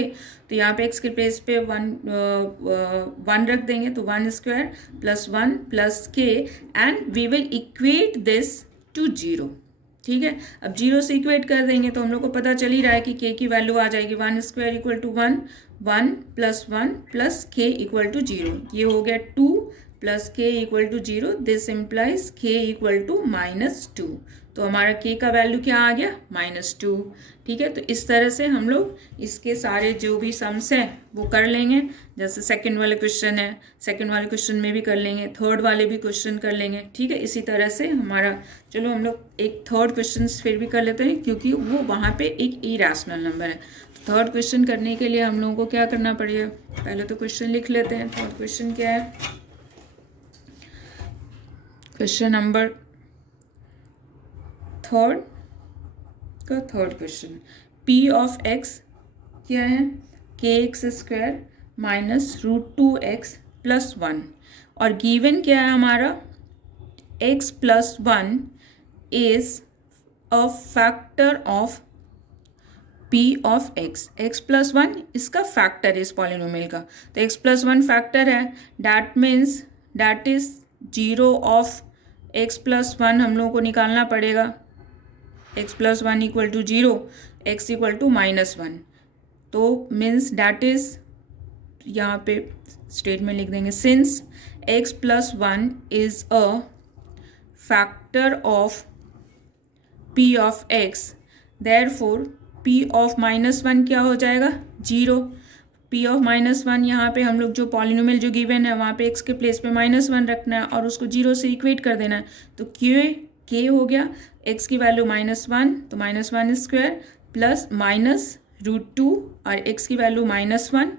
तो यहाँ पे x के प्लेस पे 1 रख देंगे तो 1 square plus 1 plus k and we will equate this to 0। ठीक है अब 0 से इक्वेट कर देंगे तो हम लोग को पता चल ही रहा है कि k की वैल्यू आ जाएगी 1 square equal to 1 1 plus 1 plus k equal to 0। ये हो गया 2 plus k equal to 0। This implies k equal to -2। तो हमारा k का वैल्यू क्या आ गया -2। ठीक है तो इस तरह से हम लोग इसके सारे जो भी सम्स हैं वो कर लेंगे। जैसे सेकंड वाले क्वेश्चन है सेकंड वाले क्वेश्चन में भी कर लेंगे, थर्ड वाले भी क्वेश्चन कर लेंगे। ठीक है इसी तरह से हमारा चलो हम लोग एक थर्ड क्वेश्चन फिर भी कर लेते हैं क्योंकि वो वहाँ पे एक इरेशनल नंबर है। तो थर्ड क्वेश्चन करने के लिए हम लोगों को क्या करना पड़ेगा पहले तो क्वेश्चन लिख लेते हैं। थर्ड क्वेश्चन क्या है, question number third question p p of x क्या है, k x square minus root 2x plus 1, और गिवन क्या है हमारा, x plus 1 is a factor of p of x plus 1 इसका फैक्टर है इस पॉलिनोमियल का, तो x प्लस 1 फैक्टर है, that means that is 0 of x plus 1 हम लोगों को निकालना पड़ेगा, x plus 1 equal to 0, x equal to -1, तो मीन्स दैट इज, यहाँ पे स्टेटमेंट लिख देंगे, since x plus 1 is a factor of p of x, therefore p of -1 क्या हो जाएगा, 0। p ऑफ -1 यहाँ पे हम लोग जो पॉलिनोमियल जो गिवन है वहाँ पे x के प्लेस पे -1 रखना है और उसको 0 से इक्वेट कर देना है, तो k हो गया, x की वैल्यू -1 तो -1 स्क्वायर प्लस माइनस √2 और x की वैल्यू -1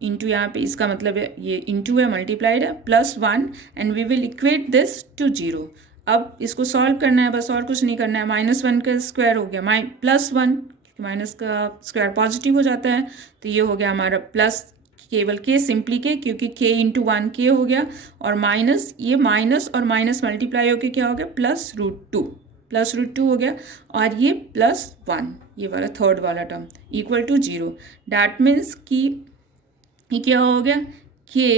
इंटू, यहाँ पे इसका मतलब है ये इंटू है, मल्टीप्लाइड है, plus 1 and we will equate this to 0। अब इसको सॉल्व करना है बस, और कुछ नहीं करना है, -1 का स्क्वायर हो गया +1, माइनस का स्क्वायर पॉजिटिव हो जाता है, तो ये हो गया हमारा प्लस, केवल k सिंपली k, क्योंकि k इंटू 1 k हो गया, और माइनस, ये माइनस और माइनस मल्टीप्लाई होकर क्या हो गया, +√2 हो गया, और ये +1, ये वाला थर्ड वाला term equal to 0, that means कि ये क्या हो गया, k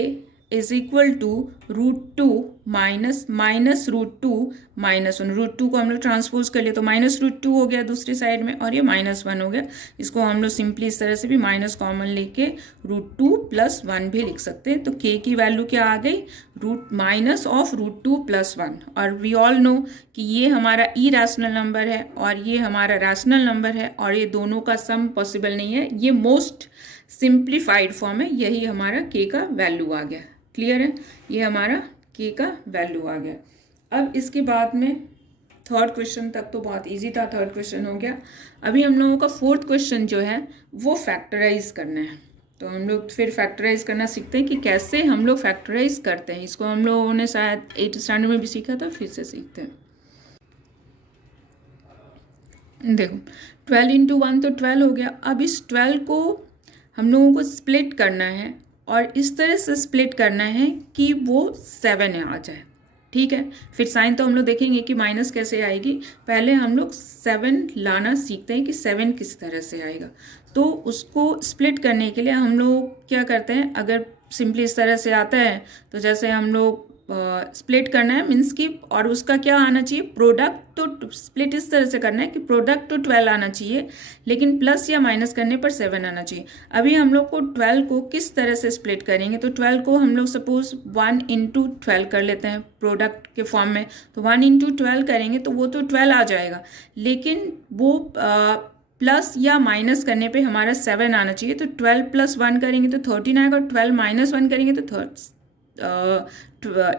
is equal to √2 minus √2 -1, √2 को हम लोग ट्रांसपोज कर लिए तो -√2 हो गया दूसरी साइड में, और ये -1 हो गया, इसको हम लोग सिंपली इस तरह से भी माइनस कॉमन लेके √2 + 1 भी लिख सकते हैं, तो k की वैल्यू क्या आ गई, माइनस ऑफ √2 + 1, और वी ऑल नो कि ये हमारा इरेशनल नंबर है और ये हमारा रैशनल नंबर है, और ये दोनों का सम पॉसिबल नहीं है, ये मोस्ट सिंप्लीफाइड फॉर्म है, यही हमारा k का वैल्यू आ गया। क्लियर है, ये हमारा k का वैल्यू आ गया। अब इसके बाद में थर्ड क्वेश्चन तक तो बहुत इजी था, थर्ड क्वेश्चन हो गया। अभी हम लोगों का फोर्थ क्वेश्चन जो है वो फैक्टराइज करना है, तो हम लोग फिर फैक्टराइज करना सीखते हैं कि कैसे हम लोग फैक्टराइज करते हैं। इसको हम लोगों ने शायद 8th स्टैंडर्ड में भी सीखा था, फिर से सीखते हैं। देखो 12 × 1 तो 12 हो गया। अब इस 12 को हम लोगों को स्प्लिट करना है, और इस तरह से स्प्लिट करना है कि वो 7 आ जाए। ठीक है, फिर साइन तो हम लोग देखेंगे कि माइनस कैसे आएगी, पहले हम लोग 7 लाना सीखते हैं कि 7 किस तरह से आएगा। तो उसको स्प्लिट करने के लिए हम लोग क्या करते हैं, अगर सिंपली इस तरह से आता है तो जैसे हम लोग स्प्लिट करना है मीन्स कि, और उसका क्या आना चाहिए, प्रोडक्ट, तो स्प्लिट इस तरह से करना है कि प्रोडक्ट तो 12 आना चाहिए, लेकिन प्लस या माइनस करने पर 7 आना चाहिए। अभी हम लोग को 12 को किस तरह से स्प्लिट करेंगे, तो 12 को हम लोग सपोज 1 × 12 कर लेते हैं प्रोडक्ट के फॉर्म में, तो 1 × 12 करेंगे तो वो तो 12 आ जाएगा, लेकिन वो प्लस या माइनस करने पे हमारा 7 आना चाहिए, तो 12 + 1 करेंगे तो 13 आएगा, 12 - 1 करेंगे तो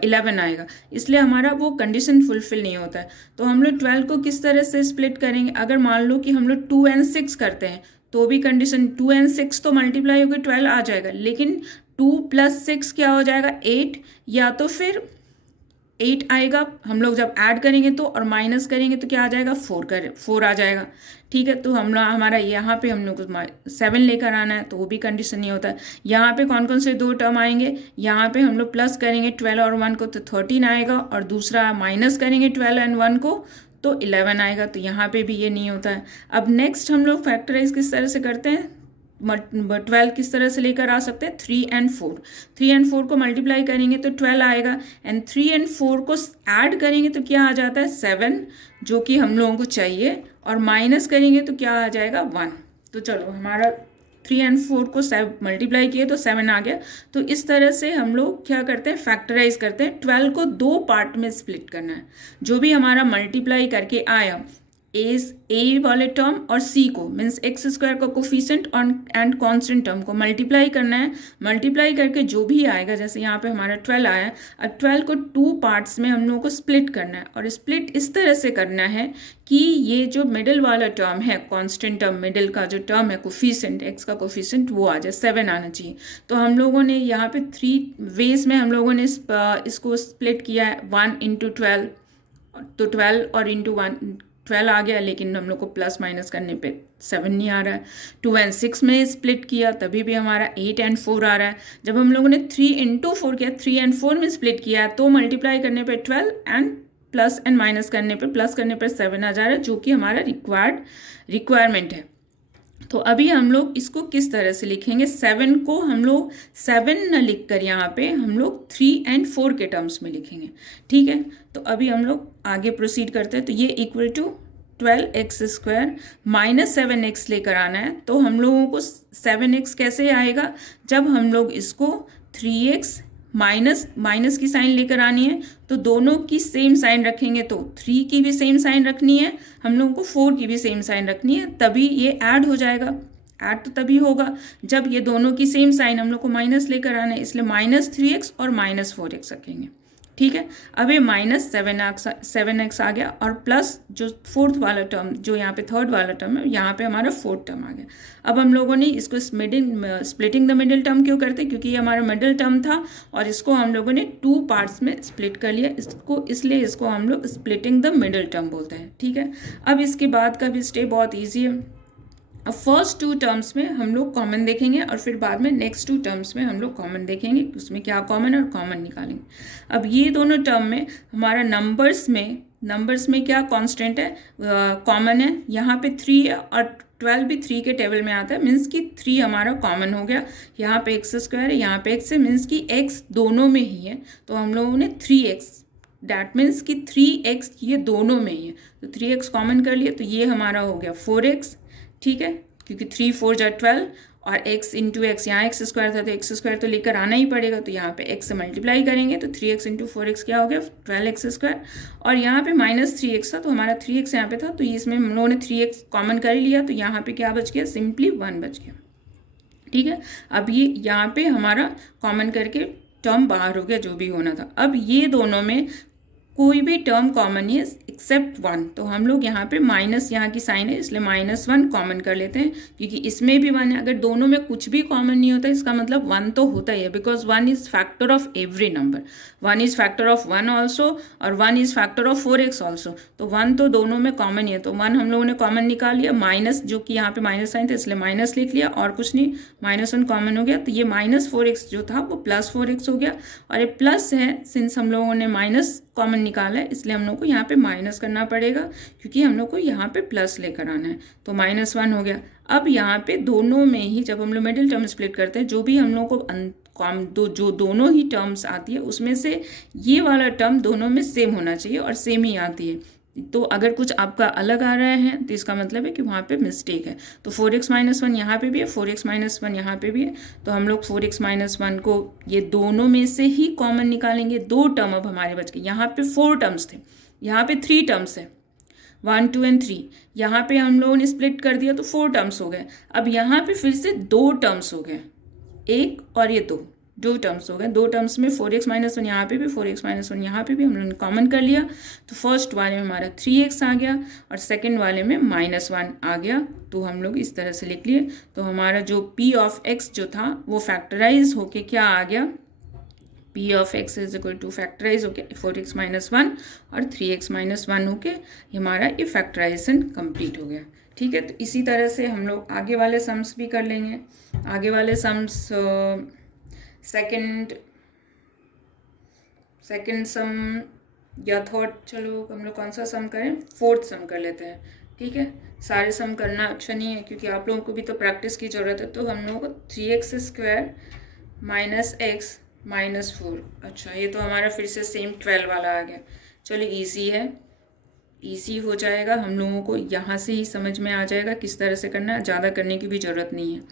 11 आएगा, इसलिए हमारा वो कंडीशन फुलफिल नहीं होता है। तो हम लोग 12 को किस तरह से स्प्लिट करेंगे, अगर मान लो कि हम लोग 2 and 6 करते हैं तो भी कंडीशन 2 and 6 तो मल्टीप्लाई होकर 12 आ जाएगा, लेकिन 2 + 6 क्या हो जाएगा, 8, या तो फिर 8 आएगा, हम लोग जब ऐड करेंगे तो, और माइनस करेंगे तो क्या आ जाएगा, 4 आ जाएगा। ठीक है, तो हम लोग हमारा यहाँ पे हम लोग को 7 लेकर आना है, तो वो भी कंडीशन नहीं होता है। यहाँ पे कौन कौन से 2 टर्म आएंगे, यहाँ पे हम लोग प्लस करेंगे 12 और 1 को तो 13 आएगा, और दूसरा माइनस करेंगे 12 and 1 को तो 11 आएगा, तो यहाँ पे भी ये नहीं होता है। अब नेक्स्ट हम लोग फैक्टराइज किस तरह से करते हैं, 12 किस तरह से लेकर आ सकते हैं, 3 and 4, 3 and 4 को मल्टीप्लाई करेंगे तो 12 आएगा, एंड 3 and 4 को ऐड करेंगे तो क्या आ जाता है, 7, जो कि हम लोगों को चाहिए, और माइनस करेंगे तो क्या आ जाएगा, 1। तो चलो हमारा 3 and 4 को मल्टीप्लाई किए तो 7 आ गया। तो इस तरह से हम लोग क्या करते हैं, फैक्टराइज करते हैं। 12 को 2 पार्ट में स्प्लिट करना है, जो भी हमारा मल्टीप्लाई करके आया, ए वाले टर्म और सी को, मीन्स एक्स स्क्वायर का कोफिशिएंट एंड कांस्टेंट टर्म को मल्टीप्लाई करना है। मल्टीप्लाई करके जो भी आएगा, जैसे यहाँ पे हमारा 12 आया, अब 12 को 2 पार्ट्स में हम लोगों को स्प्लिट करना है, और स्प्लिट इस तरह से करना है कि ये जो मिडिल वाला टर्म है, कांस्टेंट टर्म, मिडिल का जो टर्म है कोफिशिएंट, एक्स का कोफिशिएंट, वो आ जाए, 7 आना चाहिए। तो हम लोगों ने यहाँ पे 3 वेज में हम लोगों ने इसको स्प्लिट किया है, 1 × 12, तो 12 और इंटू 1 12 आ गया, लेकिन हम लोग को प्लस माइनस करने पे 7 नहीं आ रहा है। 2 and 6 में स्प्लिट किया तभी भी हमारा 8 and 4 आ रहा है। जब हम लोगों ने 3 into 4 किया, 3 and 4 में स्प्लिट किया तो मल्टीप्लाई करने पे 12 एंड प्लस एंड माइनस करने पे प्लस करने पर 7 आ जा रहा है, जो कि हमारा रिक्वायरमेंट है। तो अभी हम लोग इसको किस तरह से लिखेंगे, 7 को हम लोग 7 न लिख कर यहाँ पे हम लोग 3 and 4 के टर्म्स में लिखेंगे, ठीक है। तो अभी हम लोग आगे प्रोसीड करते हैं। तो ये equal to 12x² minus 7x लेकर आना है। तो हम लोगों को 7x कैसे आएगा, जब हम लोग इसको 3x माइनस की साइन लेकर आनी है, तो दोनों की सेम साइन रखेंगे। तो 3 की भी सेम साइन रखनी है, हम लोगों को 4 की भी सेम साइन रखनी है, तभी ये ऐड हो जाएगा। ऐड तो तभी होगा जब ये दोनों की सेम साइन हम लोग को माइनस लेकर आना है, इसलिए -3x और -4x रखेंगे, ठीक है। अब ये -7x आ गया और प्लस जो फोर्थ वाला टर्म, जो यहाँ पे थर्ड वाला टर्म है, यहाँ पे हमारा फोर्थ टर्म आ गया। अब हम लोगों ने इसको स्प्लिटिंग द मिडिल टर्म क्यों करते, क्योंकि ये हमारा मिडिल टर्म था और इसको हम लोगों ने 2 पार्ट्स में स्प्लिट कर लिया, इसलिए इसको हम लोग स्प्लिटिंग द मिडिल टर्म बोलते हैं, ठीक है। अब इसके बाद का भी स्टेप बहुत ईजी है। अब फर्स्ट 2 टर्म्स में हम लोग कॉमन देखेंगे और फिर बाद में नेक्स्ट 2 टर्म्स में हम लोग कॉमन देखेंगे कि उसमें क्या कॉमन है और कॉमन निकालेंगे। अब ये दोनों टर्म में हमारा नंबर्स में क्या कांस्टेंट है, कॉमन है। यहाँ पे 3 है और 12 भी 3 के टेबल में आता है, मीन्स कि 3 हमारा कॉमन हो गया। यहाँ पे x² है, यहाँ पे x है, मीन्स कि x दोनों में ही है। तो हम लोगों ने 3x, डैट मीन्स कि 3x ये दोनों में ही है, तो 3x कॉमन कर लिए, तो ये हमारा हो गया 4x, ठीक है, क्योंकि 3 4 जा 12 और x इंटू एक्स, यहाँ x² था तो x² तो लेकर आना ही पड़ेगा, तो यहाँ पे x से मल्टीप्लाई करेंगे तो 3x इंटू 4x क्या हो गया 12x²। और यहाँ पे -3x था तो हमारा 3x यहाँ पे था, तो इसमें हम लोगों ने 3x कॉमन कर लिया, तो यहाँ पे क्या बच गया, सिंपली 1 बच गया, ठीक है। अब ये यहाँ पे हमारा कॉमन करके टर्म बाहर हो गया, जो भी होना था। अब ये दोनों में कोई भी टर्म कॉमन नहीं है एक्सेप्ट 1, तो हम लोग यहाँ पे माइनस, यहाँ की साइन है इसलिए -1 कॉमन कर लेते हैं, क्योंकि इसमें भी 1 है। अगर दोनों में कुछ भी कॉमन नहीं होता इसका मतलब 1 तो होता ही है, because 1 is factor of every number. 1 is factor of 1 also और 1 is factor of 4x also, तो 1 तो दोनों में कॉमन ही है। तो 1 हम लोगों ने कॉमन निकाल लिया, माइनस जो कि यहाँ पे माइनस साइन था इसलिए माइनस लिख लिया और कुछ नहीं, -1 कॉमन हो गया, तो ये -4x जो था वो +4x हो गया। और ये प्लस है, सिंस हम लोगों ने माइनस कॉमन निकाला है इसलिए हम लोग को यहाँ पे माइनस करना पड़ेगा, क्योंकि हम लोग को यहाँ पे प्लस लेकर आना है, तो -1 हो गया। अब यहाँ पे दोनों में ही जब हम लोग मिडिल टर्म स्प्लिट करते हैं, जो भी हम लोग को जो दोनों ही टर्म्स आती है उसमें से ये वाला टर्म दोनों में सेम होना चाहिए और सेम ही आती है। तो अगर कुछ आपका अलग आ रहा है तो इसका मतलब है कि वहाँ पे मिस्टेक है। तो 4x - 1 यहाँ पे भी है, 4x - 1 यहाँ पे भी है, तो हम लोग 4x - 1 को ये दोनों में से ही कॉमन निकालेंगे। 2 टर्म अब हमारे बच गए, यहाँ पे 4 टर्म्स थे, यहाँ पे 3 टर्म्स है, 1 2 and 3। यहाँ पे हम लोगों ने स्प्लिट कर दिया तो 4 टर्म्स हो गए। अब यहाँ पे फिर से 2 टर्म्स हो गए, 1 और ये 2 टर्म्स हो गए। 2 टर्म्स में 4x - 1 यहाँ पे भी, 4x - 1 यहाँ पे भी हम लोगों ने कॉमन कर लिया, तो फर्स्ट वाले में हमारा 3x आ गया और सेकंड वाले में -1 आ गया। तो हम लोग इस तरह से लिख लिए, तो हमारा जो p ऑफ x जो था वो फैक्टराइज होके क्या आ गया, p of x is equal to factorise होके 4x - 1 और 3x - 1 होके हमारा ये फैक्टराइजेशन कंप्लीट हो गया, ठीक है। तो इसी तरह से हम लोग आगे वाले सम्स भी कर लेंगे। आगे वाले सम्स सेकंड सम या थर्ड, चलो हम लोग कौन सा सम करें, 4th सम कर लेते हैं, ठीक है। सारे सम करना अच्छा नहीं है क्योंकि आप लोगों को भी तो प्रैक्टिस की ज़रूरत है। तो हम लोगों को 3x² - x - 4, अच्छा ये तो हमारा फिर से सेम 12 वाला आ गया। चलो ईजी है, ईजी हो जाएगा, हम लोगों को यहाँ से ही समझ में आ जाएगा किस तरह से करना है, ज़्यादा करने की भी ज़रूरत नहीं है।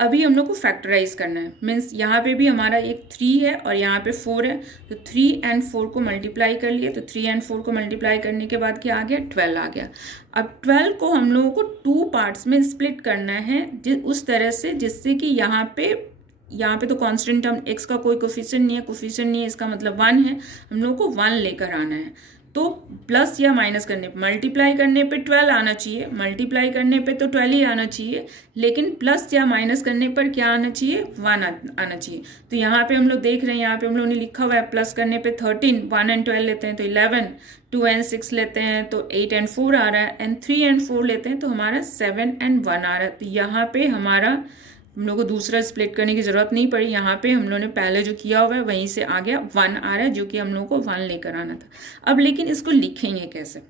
अभी हम लोग को फैक्टराइज करना है, मीन्स यहाँ पे भी हमारा एक 3 है और यहाँ पे 4 है, तो 3 and 4 को मल्टीप्लाई कर लिए, तो 3 and 4 को मल्टीप्लाई करने के बाद क्या आ गया, 12 आ गया। अब 12 को हम लोगों को 2 पार्ट्स में स्प्लिट करना है, उस तरह से जिससे कि यहाँ पे तो कांस्टेंट टर्म x का कोई कोफिशिएंट नहीं है, इसका मतलब 1 है, हम लोग को 1 लेकर आना है। तो प्लस या माइनस करने पे, मल्टीप्लाई करने पे 12 आना चाहिए, मल्टीप्लाई करने पे तो 12 ही आना चाहिए, लेकिन प्लस या माइनस करने पर क्या आना चाहिए, 1 आना चाहिए। तो यहाँ पे हम लोग देख रहे हैं, यहाँ पे हम लोग ने लिखा हुआ है प्लस करने पे 13, 1 एंड 12 लेते हैं तो 11, 2 एंड 6 लेते हैं तो 8 एंड 4 आ रहा है, एंड 3 एंड 4 लेते हैं तो हमारा 7 एंड 1 आ रहा है। तो यहाँ पे हमारा हम लोग को दूसरा स्प्लिट करने की ज़रूरत नहीं पड़ी, यहाँ पे हम लोगों ने पहले जो किया हुआ है वहीं से आ गया 1 आ रहा है, जो कि हम लोग को 1 लेकर आना था। अब लेकिन इसको लिखेंगे कैसे,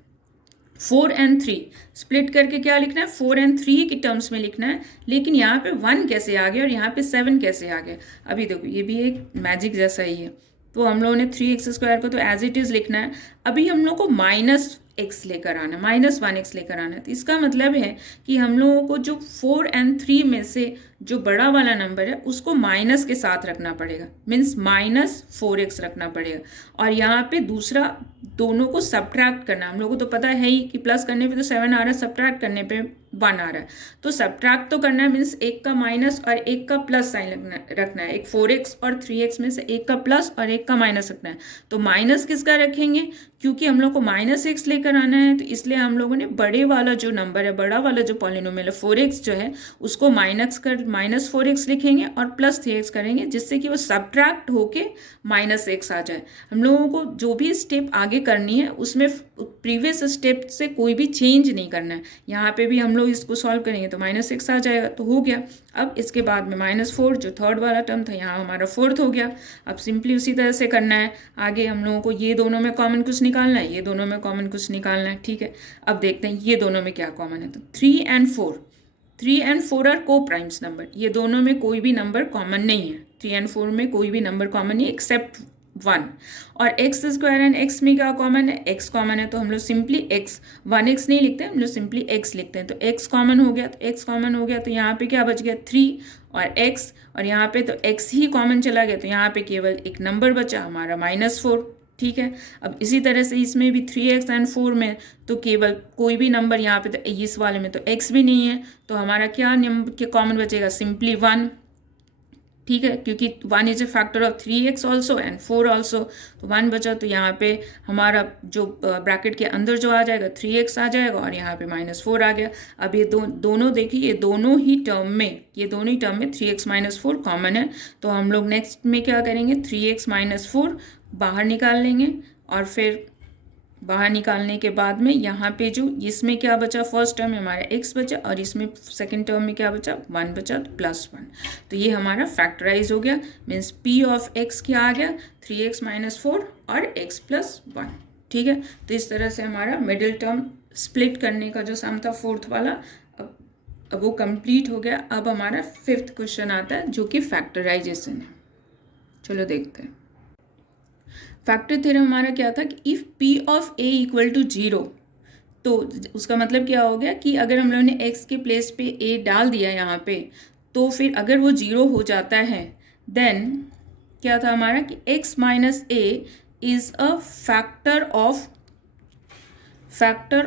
4 एंड 3 स्प्लिट करके क्या लिखना है, 4 एंड 3 की टर्म्स में लिखना है, लेकिन यहाँ पे 1 कैसे आ गया और यहाँ पे 7 कैसे आ गया। अभी देखो ये भी एक मैजिक जैसा ही है। तो हम लोगों ने 3x² को तो एज इट इज़ लिखना है, अभी हम लोग को -x लेकर आना, -1x लेकर आना है। तो इसका मतलब है कि हम लोगों को जो 4 एंड 3 में से जो बड़ा वाला नंबर है उसको माइनस के साथ रखना पड़ेगा, मीन्स -4x रखना पड़ेगा, और यहाँ पे दूसरा दोनों को सब्ट्रैक्ट करना। हम लोगों को तो पता है ही कि प्लस करने पे तो 7 आ रहा है, सब्ट्रैक्ट करने पे 1 आ रहा है, तो सब्ट्रैक्ट तो करना है, मीन्स एक का माइनस और एक का प्लस साइन रखना है। एक 4x और 3x में से एक का प्लस और एक का माइनस रखना है। तो माइनस किसका रखेंगे, क्योंकि हम लोग को -x लेकर आना है, तो इसलिए हम लोगों ने बड़े वाला जो नंबर है, बड़ा वाला जो पॉलिनोमियल है 4x जो है उसको -4x लिखेंगे और +3x करेंगे, जिससे कि वो सब्ट्रैक्ट होके -x आ जाए। हम लोगों को जो भी स्टेप आगे करनी है उसमें प्रीवियस स्टेप से कोई भी चेंज नहीं करना है। यहाँ पे भी हम लोग इसको सॉल्व करेंगे तो -x आ जाएगा, तो हो गया। अब इसके बाद में -4 जो थर्ड वाला टर्म था, यहाँ हमारा 4th हो गया। अब सिंपली उसी तरह से करना है आगे। हम लोगों को ये दोनों में कॉमन कुछ निकालना है, ये दोनों में कॉमन कुछ निकालना है, ठीक है। अब देखते हैं ये दोनों में क्या कॉमन है। तो 3 एंड 4 आर को प्राइम्स नंबर, ये दोनों में कोई भी नंबर कॉमन नहीं है। 3 एंड 4 में कोई भी नंबर कॉमन नहीं एक्सेप्ट 1। और x² एंड x में क्या कॉमन है, x कॉमन है, तो हम लोग सिंपली x 1x नहीं लिखते, हम लोग सिंपली x लिखते हैं। तो x कॉमन हो गया, तो x कॉमन हो गया, तो यहाँ पे क्या बच गया 3 और x, और यहाँ पे तो x ही कॉमन चला गया, तो यहाँ पे केवल एक नंबर बचा हमारा -4, ठीक है। अब इसी तरह से इसमें भी 3x एंड 4 में तो केवल कोई भी नंबर, यहाँ पे तो इस वाले में तो x भी नहीं है, तो हमारा क्या नंबर कॉमन बचेगा, सिंपली 1, ठीक है, क्योंकि 1 is a factor of 3x also and 4 also, तो 1 बचा। तो यहाँ पे हमारा जो ब्रैकेट के अंदर जो आ जाएगा 3x आ जाएगा, और यहाँ पे -4 आ गया। अब ये दोनों देखिए, ये दोनों ही टर्म में 3x -4 कॉमन है, तो हम लोग नेक्स्ट में क्या करेंगे, 3x -4 बाहर निकाल लेंगे, और फिर बाहर निकालने के बाद में यहाँ पे जो इसमें क्या बचा, फर्स्ट टर्म में हमारा x बचा, और इसमें सेकंड टर्म में क्या बचा, 1 बचा, तो +1। तो ये हमारा फैक्टराइज हो गया, मीन्स p ऑफ x क्या आ गया, 3x -4 और x + 1, ठीक है। तो इस तरह से हमारा मिडिल टर्म स्प्लिट करने का जो सम था 4th वाला, अब वो कंप्लीट हो गया। अब हमारा 5th क्वेश्चन आता है जो कि फैक्टराइजेशन है। चलो देखते हैं। फैक्टर थ्योरम हमारा क्या था कि इफ़ p ऑफ a = 0, तो उसका मतलब क्या हो गया कि अगर हम लोगों ने x के प्लेस पे a डाल दिया यहाँ पे, तो फिर अगर वो 0 हो जाता है, देन क्या था हमारा कि x - a is a factor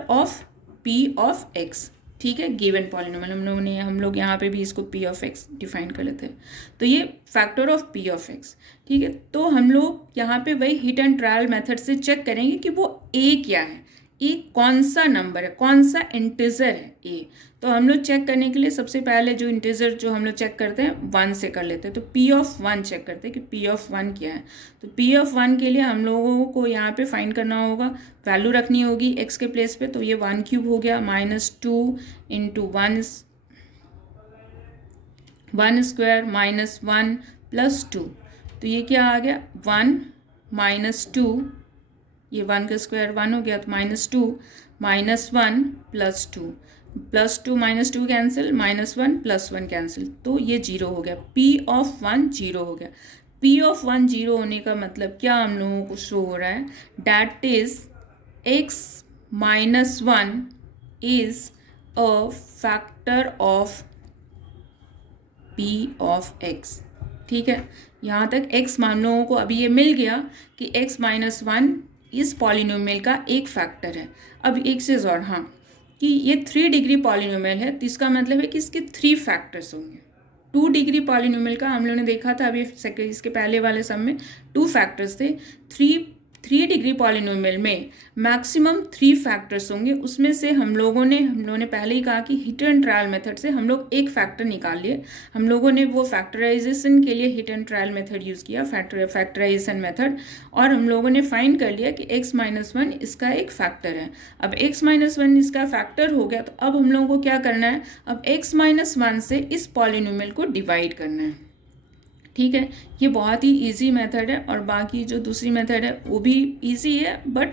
of p of x, ठीक है, गिवन पॉलिनोमियल। हम लोग यहाँ पे भी इसको p ऑफ x डिफाइन कर लेते हैं, तो ये factor of p of x, ठीक है। तो हम लोग यहाँ पे वही हिट एंड ट्रायल मेथड से चेक करेंगे कि वो a क्या है, a कौन सा नंबर है, कौन सा इंटीजर है a। तो हम लोग चेक करने के लिए सबसे पहले जो इंटीजर जो हम लोग चेक करते हैं 1 से कर लेते हैं। तो p ऑफ 1 चेक करते हैं कि p ऑफ 1 क्या है। तो p ऑफ 1 के लिए हम लोगों को यहाँ पे फाइंड करना होगा, वैल्यू रखनी होगी x के प्लेस पे। तो ये 1³ हो गया, -2 × 1² -1 + 2, तो ये क्या आ गया 1 - 2, ये 1 का स्क्वायर 1 हो गया, तो -2 -1 + 2 +2 -2 कैंसिल, -1 + 1 कैंसिल, तो ये 0 हो गया। p ऑफ 1 0 हो गया। p ऑफ 1 0 होने का मतलब क्या हम लोगों को शो हो रहा है, that is x - 1 is a factor of p of x, ठीक है। यहाँ तक x हम लोगों को अभी ये मिल गया कि x - 1 इस पॉलिनोमियल का एक फैक्टर है। अब एक चीज़ और, हाँ, कि ये 3 डिग्री पॉलिनोमियल है, तो इसका मतलब है कि इसके 3 फैक्टर्स होंगे। 2 डिग्री पॉलिनोमियल का हम लोगों ने देखा था अभी इसके पहले वाले सम में 2 फैक्टर्स थे, 3 डिग्री पॉलिनोमियल में मैक्सिमम 3 फैक्टर्स होंगे। उसमें से हम लोगों ने पहले ही कहा कि हिट एंड ट्रायल मेथड से हम लोग एक फैक्टर निकाल लिए। हम लोगों ने वो फैक्टराइजेशन के लिए hit and trial method use किया, फैक्टराइजेशन मेथड, और हम लोगों ने फाइंड कर लिया कि x-1 इसका एक फैक्टर है। अब x-1 इसका फैक्टर हो गया, तो अब हम लोगों को क्या करना है, अब x-1 से इस पॉलिनोमियल को डिवाइड करना है। ठीक है, ये बहुत ही इजी मेथड है, और बाकी जो दूसरी मेथड है वो भी इजी है, बट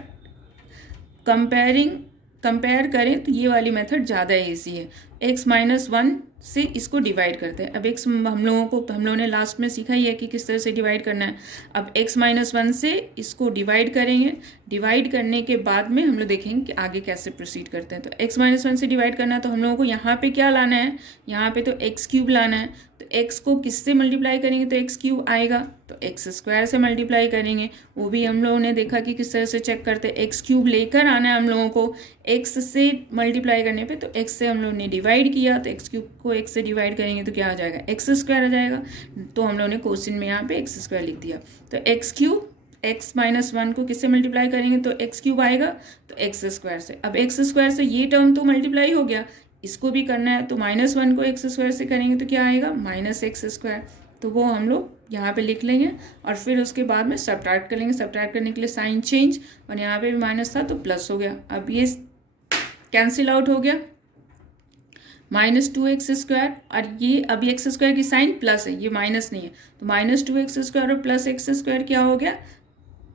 कंपेयर करें तो ये वाली मेथड ज़्यादा इजी है। x-1 से इसको डिवाइड करते हैं। अब हम लोगों ने लास्ट में सीखा ही है कि किस तरह से डिवाइड करना है। अब x-1 से इसको डिवाइड करेंगे। डिवाइड करने के बाद में हम लोग देखेंगे कि आगे कैसे प्रोसीड करते हैं। तो x-1 से डिवाइड करना है, तो हम लोगों को यहाँ पे क्या लाना है, यहाँ पे तो x³ लाना है। तो x को किससे मल्टीप्लाई करेंगे तो x³ आएगा, तो x² से मल्टीप्लाई करेंगे। वो भी हम लोगों ने देखा कि किस तरह से चेक करते हैं। x³ लेकर आना है हम लोगों को, x से मल्टीप्लाई करने पे तो x से हम लोगों ने डिवाइड किया, तो x³ को x से डिवाइड करेंगे तो क्या आ जाएगा, x² आ जाएगा। तो हम लोगों ने क्वेश्चन में यहाँ पे x² लिख दिया। तो x³ x-1 को किससे मल्टीप्लाई करेंगे तो x³ आएगा, तो x² से। अब x² से ये टर्म तो मल्टीप्लाई हो गया, इसको भी करना है, तो -1 को x² से करेंगे तो क्या आएगा, -x²। तो वो हम लोग यहाँ पे लिख लेंगे, और फिर उसके बाद में सब्ट्रैक्ट कर लेंगे। सब्ट्रैक्ट करने के लिए साइन चेंज, और यहाँ पे भी माइनस था तो प्लस हो गया। अब ये कैंसिल आउट हो गया, -2x², और ये अभी x² की साइन प्लस है, ये माइनस नहीं है, तो -2x² और +x² क्या हो गया,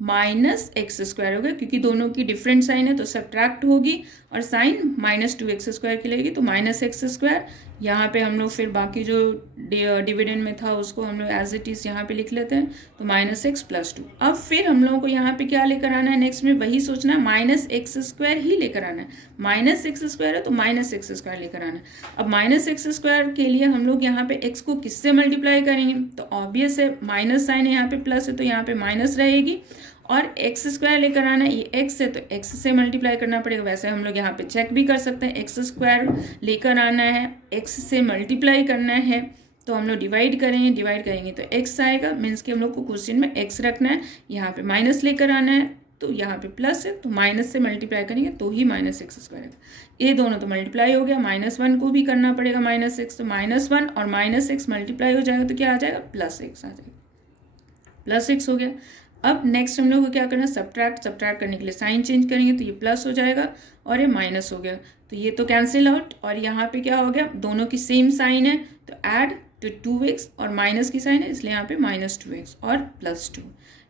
-x² हो गया, क्योंकि दोनों की डिफरेंट साइन है तो सब्ट्रैक्ट होगी, और साइन -2x² की लगेगी, तो -x²। यहाँ पे हम लोग फिर बाकी जो डिविडेंड में था उसको हम लोग एज इट इज़ यहाँ पे लिख लेते हैं, तो -x + 2। अब फिर हम लोगों को यहाँ पे क्या लेकर आना है, नेक्स्ट में वही सोचना है, -x² ही लेकर आना है। -x² है तो -x² लेकर आना है। अब -x² के लिए हम लोग यहाँ पे x को किससे मल्टीप्लाई करेंगे, तो ऑब्वियस है, माइनस साइन है, यहाँ पे प्लस है तो यहाँ पे माइनस रहेगी, और x² लेकर आना है, ये x है तो x से मल्टीप्लाई करना पड़ेगा। वैसे हम लोग यहाँ पे चेक भी कर सकते हैं, x² लेकर आना है, x से मल्टीप्लाई करना है, तो हम लोग डिवाइड करेंगे तो x आएगा, मीन्स कि हम लोग को क्वेश्चन में x रखना है। यहाँ पे माइनस लेकर आना है, तो यहाँ पे प्लस है, तो माइनस से मल्टीप्लाई करेंगे तो ही -x² आएगा। ये दोनों तो मल्टीप्लाई हो गया, -1 को भी करना पड़ेगा -x, तो -1 और -x मल्टीप्लाई हो जाएगा तो क्या आ जाएगा, +x आ जाएगा, +x हो गया। अब नेक्स्ट हम लोग को क्या करना है, सब्ट्रैक्ट करने के लिए साइन चेंज करेंगे, तो ये प्लस हो जाएगा और ये माइनस हो गया, तो ये तो कैंसिल आउट। और यहाँ पे क्या हो गया, दोनों की सेम साइन है तो ऐड, तो 2x, और माइनस की साइन है इसलिए यहाँ पे -2x और +2।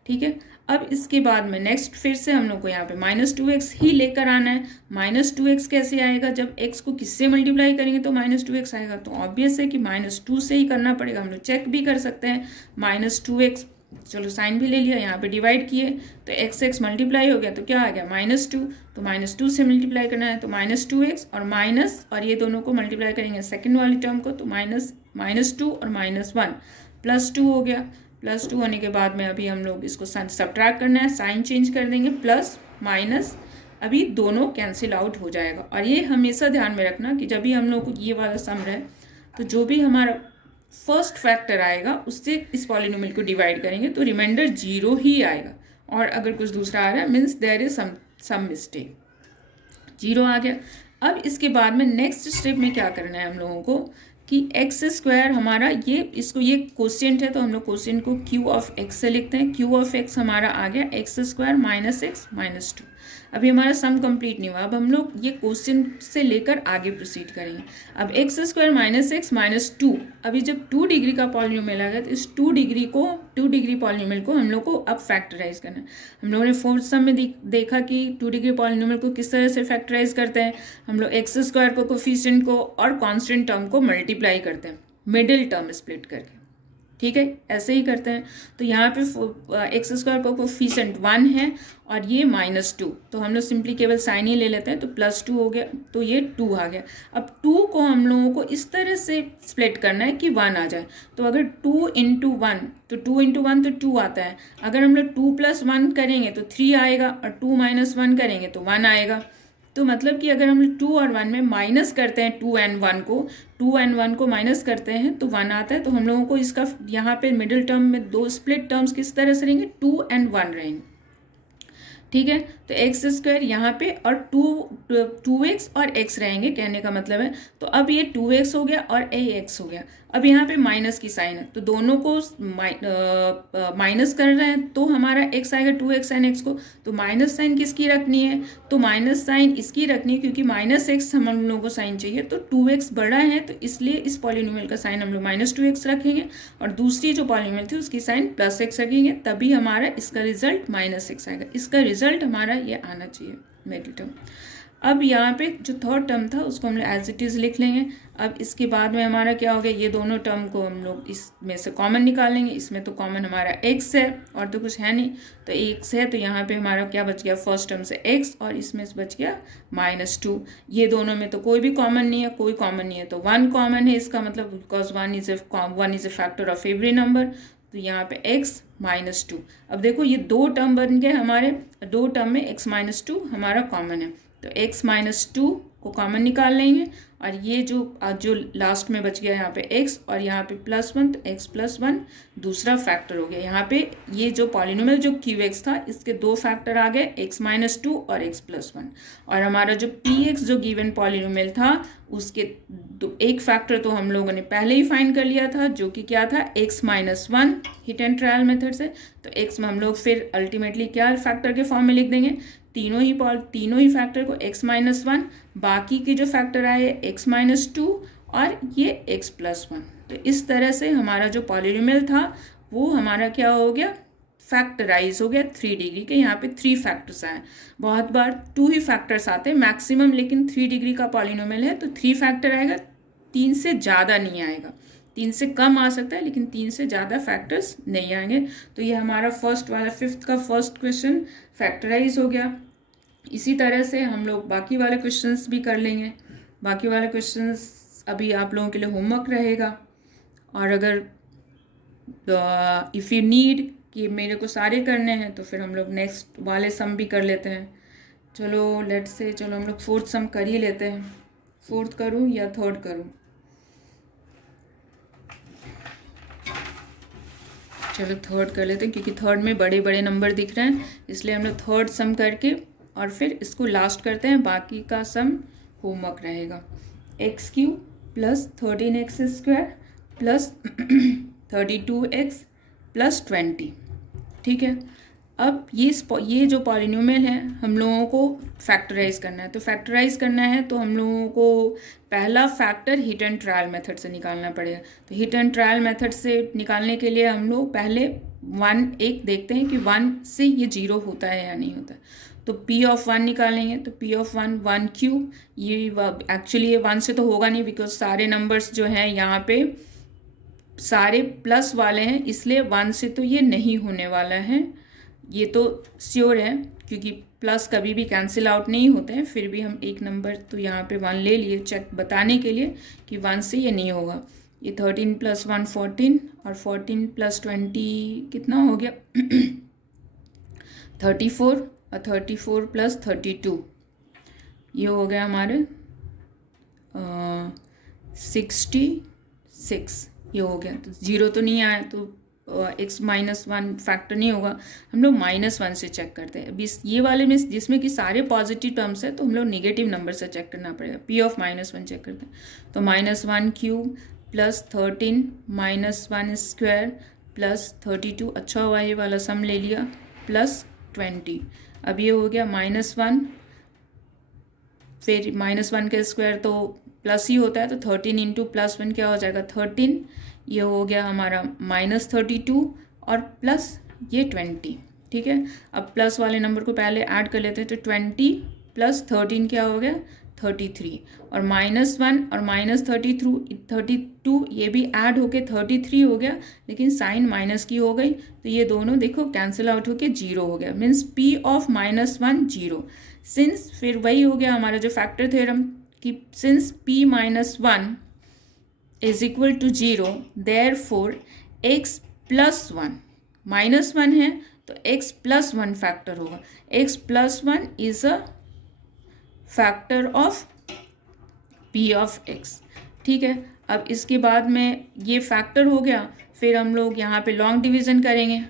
ठीक है, अब इसके बाद में नेक्स्ट फिर से हम लोग को यहाँ पे -2x ही लेकर आना है। -2x कैसे आएगा, जब x को किससे मल्टीप्लाई करेंगे तो -2x आएगा, तो ऑब्वियस है कि -2 से ही करना पड़ेगा। हम लोग चेक भी कर सकते हैं, -2x, चलो साइन भी ले लिया, यहाँ पे डिवाइड किए तो x मल्टीप्लाई हो गया तो क्या आ गया, -2, तो -2 से मल्टीप्लाई करना है तो -2x, और माइनस, और ये दोनों को मल्टीप्लाई करेंगे सेकंड वाली टर्म को, तो -2 और -1 +2 हो गया। +2 होने के बाद में अभी हम लोग इसको सब्ट्रैक्ट करना है, साइन चेंज कर देंगे, प्लस माइनस, अभी दोनों कैंसिल आउट हो जाएगा। और ये हमेशा ध्यान में रखना कि जब भी हम लोग को ये वाला सम रहे तो जो भी हमारा फर्स्ट फैक्टर आएगा उससे इस पॉलिनोमियल को डिवाइड करेंगे तो रिमाइंडर 0 ही आएगा, और अगर कुछ दूसरा आ रहा है means there is some mistake. 0 आ गया। अब इसके बाद में नेक्स्ट स्टेप में क्या करना है हम लोगों को कि x² हमारा ये क्वोशिएंट है, तो हम लोग क्वोशिएंट को q(x) से लिखते हैं। q(x) हमारा आ गया x² - x - 2। अभी हमारा सम कंप्लीट नहीं हुआ, अब हम लोग ये क्वेश्चन से लेकर आगे प्रोसीड करेंगे। अब x² - x - 2, अभी जब 2 डिग्री का पॉलिनोमियल आ गया तो इस 2 डिग्री पॉलिनोमियल को हम लोग को अब फैक्टराइज करना है। हम लोगों ने फोर्थ सम में देखा कि 2 डिग्री पॉलिनोमियल को किस तरह से फैक्टराइज करते हैं। हम लोग x² को, कोफिशिएंट को और कांस्टेंट टर्म को मल्टीप्लाई करते हैं, मिडिल टर्म स्प्लिट करके। ठीक है, ऐसे ही करते हैं। तो यहाँ पे x² का कोफिशिएंट 1 है और ये -2, तो हम लोग सिंपली केवल साइन ही ले लेते हैं, तो +2 हो गया, तो ये 2 आ गया। अब 2 को हम लोगों को इस तरह से स्प्लिट करना है कि 1 आ जाए। तो अगर 2 × 1, तो 2 × 1 तो 2 आता है। अगर हम लोग 2 + 1 करेंगे तो 3 आएगा, और 2 - 1 करेंगे तो 1 आएगा। तो मतलब कि अगर हम 2 और 1 में माइनस करते हैं 2 और 1 को माइनस करते हैं तो 1 आता है। तो हम लोगों को इसका यहाँ पे मिडिल टर्म में 2 स्प्लिट टर्म्स किस तरह से रहेंगे, 2 और 1 रहेंगे। ठीक है। तो एक्स स्क्वायर यहाँ पे और 2x और x रहेंगे, कहने का मतलब है। तो अब ये 2x हो गया और ax हो गया। अब यहाँ पे माइनस की साइन है, तो दोनों को माइनस कर रहे हैं, तो हमारा x आएगा 2x साइन x को। तो माइनस साइन किसकी रखनी है? तो माइनस साइन इसकी रखनी है, क्योंकि माइनस एक्स हम लोगों को साइन चाहिए। तो 2x बड़ा है, तो इसलिए इस पॉलिनोमियल का साइन हम लोग -2x रखेंगे, और दूसरी जो पॉलिनोमियल थी उसकी साइन +x रखेंगे, तभी हमारा इसका रिजल्ट -x आएगा। इसका रिजल्ट हमारा ये आना चाहिए, मिडिल टर्म। अब यहाँ पे जो थर्ड टर्म था उसको हम लोग एज इट इज़ लिख लेंगे। अब इसके बाद में हमारा क्या हो गया, ये दोनों टर्म को हम लोग इसमें से कॉमन निकालेंगे। इसमें तो कॉमन हमारा x है और तो कुछ है नहीं, तो x है, तो यहाँ पे हमारा क्या बच गया, फर्स्ट टर्म से x और इसमें से बच गया -2। ये दोनों में तो कोई भी कॉमन नहीं है, कोई कॉमन नहीं है, तो 1 कॉमन है। इसका मतलब because 1 is a factor of every number, तो यहाँ पे x -2। अब देखो ये दो टर्म बन गए हमारे, दो टर्म में x -2 हमारा कॉमन है, तो x -2 को कॉमन निकाल लेंगे, और ये जो लास्ट में बच गया यहाँ पे x और यहाँ पे +1, तो x +1 दूसरा फैक्टर हो गया। यहाँ पे ये जो पॉलिनोमियल जो qx था, इसके दो फैक्टर आ गए, x -2 और x +1, और हमारा जो px जो गिवन पॉलिनोमियल था उसके एक फैक्टर तो हम लोगों ने पहले ही फाइंड कर लिया था, जो कि क्या था, x -1 hit and trial method से। तो x में हम लोग फिर अल्टीमेटली क्या फैक्टर के फॉर्म में लिख देंगे, तीनों ही फैक्टर को x -1, बाकी के जो फैक्टर आए x -2 और ये x +1। तो इस तरह से हमारा जो पॉलिनोमियल था वो हमारा क्या हो गया, फैक्टराइज हो गया 3 डिग्री के। यहाँ पे 3 फैक्टर्स आए, बहुत बार 2 ही फैक्टर्स आते हैं मैक्सिमम, लेकिन 3 डिग्री का पॉलिनोमियल है तो 3 फैक्टर आएगा, 3 से ज़्यादा नहीं आएगा। 3 से कम आ सकता है, लेकिन 3 से ज़्यादा फैक्टर्स नहीं आएंगे। तो ये हमारा फर्स्ट वाला 5th का फर्स्ट क्वेश्चन फैक्टराइज हो गया। इसी तरह से हम लोग बाकी वाले क्वेश्चंस भी कर लेंगे। बाकी वाले क्वेश्चंस अभी आप लोगों के लिए होमवर्क रहेगा, और अगर इफ़ यू नीड कि मेरे को सारे करने हैं तो फिर हम लोग नेक्स्ट वाले सम भी कर लेते हैं। चलो लेट्स से, चलो हम लोग 4th सम कर ही लेते हैं। 4th करूँ या 3rd करूँ? चलो 3rd कर लेते हैं, क्योंकि 3rd में बड़े बड़े नंबर दिख रहे हैं, इसलिए हम लोग 3rd सम करके और फिर इसको लास्ट करते हैं। बाकी का सम होमवर्क रहेगा। x³ + 13x² + 32x + 20, ठीक है। अब ये जो पॉलिनोमियल है हम लोगों को फैक्टराइज करना है। तो फैक्टराइज करना है तो हम लोगों को पहला factor hit and trial method से निकालना पड़ेगा। तो हिट एंड ट्रायल मेथड से निकालने के लिए हम लोग पहले एक देखते हैं कि 1 से ये 0 होता है या नहीं होता है। तो P(1) निकालेंगे, तो P(1) 1³ ये एक्चुअली ये 1 से तो होगा नहीं, बिकॉज सारे नंबर्स जो हैं यहाँ पे सारे प्लस वाले हैं, इसलिए 1 से तो ये नहीं होने वाला है, ये तो श्योर है, क्योंकि प्लस कभी भी कैंसिल आउट नहीं होते हैं। फिर भी हम एक नंबर तो यहाँ पे 1 ले लिए चेक बताने के लिए कि 1 से ये नहीं होगा। ये 13 + 1 14 और 14 + 20 कितना हो गया 34, और 34 + 32 ये हो गया हमारे 66, ये हो गया। तो 0 तो नहीं आया, तो x -1 फैक्टर नहीं होगा। हम लोग -1 से चेक करते हैं। अभी ये वाले में जिसमें कि सारे पॉजिटिव टर्म्स है, तो हम लोग नेगेटिव नंबर से चेक करना पड़ेगा। P(-1) चेक करते हैं, तो -1³ + 13 -1² + 32, अच्छा हुआ ये वाला सम ले लिया, + 20। अब ये हो गया -1, फिर -1 का स्क्वायर तो प्लस ही होता है, तो 13 × +1 क्या हो जाएगा 13, ये हो गया हमारा -32 और प्लस ये 20, ठीक है। अब प्लस वाले नंबर को पहले ऐड कर लेते हैं, तो 20 + 13 क्या हो गया 33, और -1 और -32 ये भी ऐड होके 33 हो गया, लेकिन साइन माइनस की हो गई, तो ये दोनों देखो कैंसिल आउट होके 0 हो गया, मीन्स P(-1) 0। सिंस फिर वही हो गया हमारा जो फैक्टर थ्योरम कि since P-1 is equal to 0, therefore x + 1 -1 है तो x + 1 फैक्टर होगा। x + 1 is a factor of P(x), ठीक है। अब इसके बाद में ये फैक्टर हो गया, फिर हम लोग यहाँ पे लॉन्ग डिवीज़न करेंगे।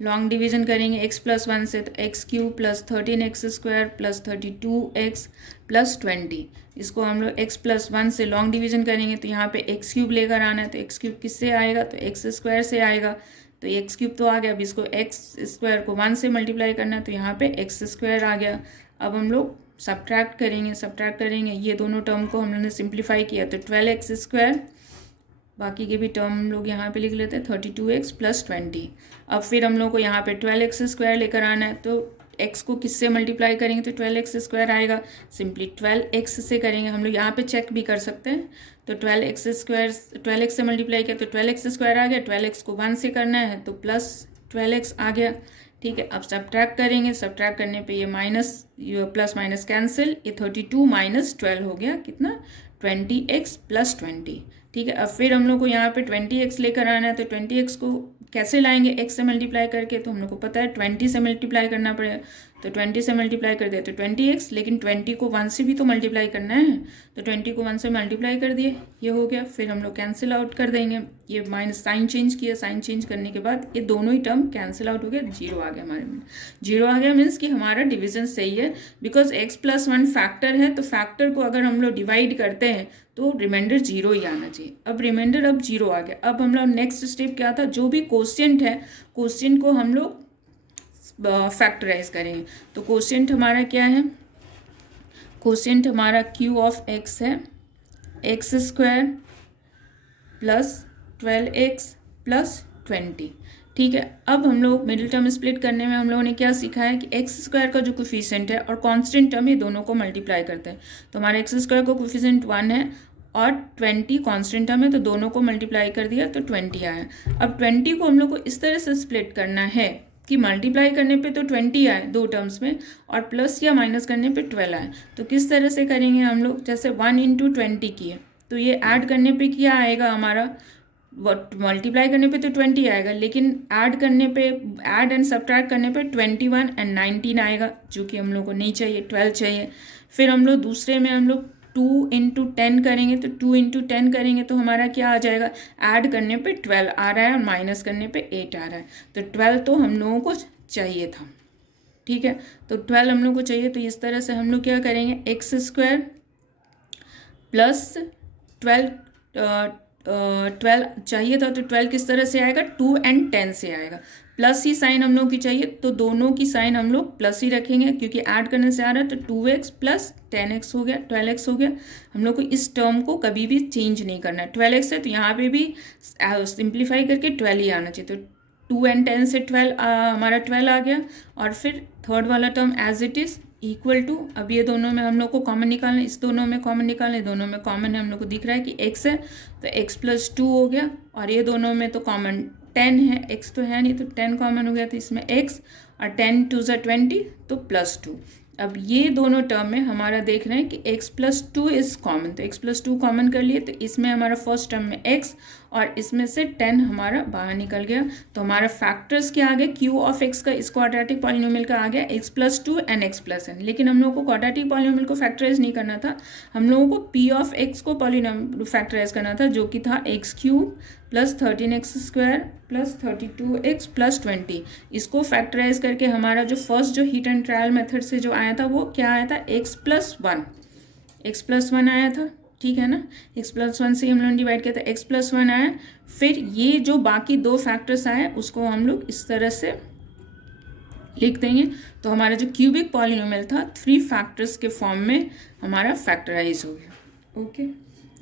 लॉन्ग डिवीजन करेंगे एक्स प्लस 1 से, तो x cube plus 13x² plus 32x plus 20। इसको हम लोग एक्स प्लस 1 से लॉन्ग डिवीजन करेंगे तो यहाँ पे एक्स क्यूब लेकर आना है, तो एक्स क्यूब किससे आएगा, तो एक्स स्क्वायर से आएगा, तो एक्स क्यूब तो आ गया। अब इसको एक्स स्क्वायर को 1 से मल्टीप्लाई करना है, तो यहाँ पे एक्स स्क्वायर आ गया। अब हम लोग सब्ट्रैक्ट करेंगे ये दोनों टर्म को हम लोगों ने सिंप्लीफाई किया, तो 12x², बाकी के भी टर्म हम लोग यहाँ पे लिख लेते हैं 32x प्लस 20। अब फिर हम लोग को यहाँ पे 12x² लेकर आना है, तो x को किससे मल्टीप्लाई करेंगे, तो 12x² आएगा। सिंपली 12x से करेंगे, हम लोग यहाँ पे चेक भी कर सकते हैं, तो 12x से मल्टीप्लाई किया तो 12x² आ गया। 12x को 1 से करना है तो प्लस 12x आ गया, ठीक है। अब सब्ट्रैक्ट करेंगे, सब्ट्रैक्ट करने पे ये प्लस माइनस कैंसिल, ये 32 माइनस 12 हो गया कितना, 20x प्लस 20, ठीक है। अब फिर हम लोग को यहाँ पे 20x लेकर आना है, तो 20x को कैसे लाएंगे, x से मल्टीप्लाई करके, तो हम लोग को पता है 20 से मल्टीप्लाई करना पड़ेगा, तो 20 से मल्टीप्लाई कर दिया तो 20x, लेकिन 20 को 1 से भी तो मल्टीप्लाई करना है, तो 20 को 1 से मल्टीप्लाई कर दिए, ये हो गया। फिर हम लोग कैंसिल आउट कर देंगे, ये माइनस साइन चेंज किया, साइन चेंज करने के बाद ये दोनों ही टर्म कैंसिल आउट हो गया, 0 आ गया हमारे में। 0 आ गया मीन्स कि हमारा डिवीजन सही है, बिकॉज x प्लस 1 फैक्टर है, तो फैक्टर को अगर हम लोग डिवाइड करते हैं तो रिमाइंडर 0 ही आना चाहिए। अब रिमाइंडर अब 0 आ गया। अब हम लोग नेक्स्ट स्टेप क्या था, जो भी क्वोशिएंट है, क्वोशिएंट को हम लोग फैक्टराइज करेंगे। तो क्वोशिएंट हमारा क्या है, क्वोशिएंट हमारा q ऑफ x है x² प्लस 12x प्लस 20, ठीक है। अब हम लोग मिडिल टर्म स्प्लिट करने में हम लोगों ने क्या सीखा है कि x² का जो कोफिशिएंट है और कांस्टेंट टर्म, ये दोनों को मल्टीप्लाई करते हैं, तो हमारे x² का कोफिशिएंट 1 है और 20 कांस्टेंट टर्म है, तो दोनों को मल्टीप्लाई कर दिया तो 20 आया। अब 20 को हम लोग को इस तरह से स्प्लिट करना है कि मल्टीप्लाई करने पे तो 20 आए दो टर्म्स में, और प्लस या माइनस करने पे 12 आए। तो किस तरह से करेंगे हम लोग, जैसे 1 × 20 किए तो ये ऐड करने पे क्या आएगा हमारा, मल्टीप्लाई करने पे तो 20 आएगा, लेकिन ऐड करने पे, ऐड एंड सब्ट्रैक्ट करने पे 21 और 19 आएगा, जो कि हम लोग को नहीं चाहिए, 12 चाहिए। फिर हम लोग दूसरे में हम लोग 2 × 10 करेंगे, तो 2 × 10 करेंगे तो हमारा क्या आ जाएगा, ऐड करने पे 12 आ रहा है और माइनस करने पे 8 आ रहा है, तो 12 तो हम लोगों को चाहिए था, ठीक है। तो 12 हम लोग को चाहिए, तो इस तरह से हम लोग क्या करेंगे, x² प्लस 12 चाहिए था, तो 12 किस तरह से आएगा, 2 और 10 से आएगा। प्लस ही साइन हम लोग की चाहिए, तो दोनों की साइन हम लोग प्लस ही रखेंगे, क्योंकि ऐड करने से आ रहा है, तो 2x प्लस 10x हो गया, 12x हो गया। हम लोग को इस टर्म को कभी भी चेंज नहीं करना है, 12x है तो यहाँ पे भी सिंप्लीफाई करके 12 ही आना चाहिए, तो 2 और 10 से 12 हमारा 12 आ गया। और फिर थर्ड वाला term as it is equal to, अब ये दोनों में हम लोग को कॉमन निकालना है, इस दोनों में कॉमन निकालना है, दोनों में कॉमन है, हम लोग को दिख रहा है कि x है तो x प्लस 2 हो गया, और ये दोनों में तो कॉमन 10 है, x तो है नहीं तो 10 कॉमन हो गया, तो इसमें x और 10 × 2 = 20 तो प्लस 2। अब ये दोनों टर्म में हमारा देख रहे हैं कि x प्लस 2 इज कॉमन, तो x प्लस 2 कॉमन कर लिए, तो इसमें हमारा फर्स्ट टर्म में x और इसमें से 10 हमारा बाहर निकल गया, तो हमारा फैक्टर्स क्या आ गया, q ऑफ x का, इस क्वाड्रेटिक पॉलिनोमियल का आ गया x plus 2 and x plus n। लेकिन हम लोगों को क्वाड्रेटिक पॉलिनोमियल को फैक्टराइज नहीं करना था, हम लोगों को p ऑफ x को पॉलिनोमियल फैक्टराइज करना था, जो कि था x³ plus 13x² plus 32x plus 20। इसको फैक्टराइज करके हमारा जो फर्स्ट जो हीट एंड ट्रायल मेथड से जो आया था वो क्या आया था, x प्लस 1 आया था, ठीक है ना। x प्लस 1 से हम लोगों ने डिवाइड किया था, x प्लस 1 आया। फिर ये जो बाकी दो फैक्टर्स आए उसको हम लोग इस तरह से लिख देंगे, तो हमारा जो क्यूबिक पॉलिनोमियल था 3 फैक्टर्स के फॉर्म में हमारा फैक्टराइज हो गया। ओके,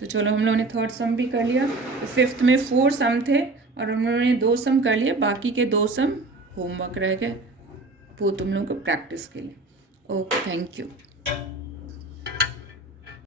तो चलो हम लोगों ने थर्ड सम भी कर लिया, तो फिफ्थ में 4 सम थे और हम लोगों ने 2 सम कर लिए, बाकी के 2 सम होमवर्क रह गए, वो तुम लोगों को प्रैक्टिस के लिए। Okay, thank you.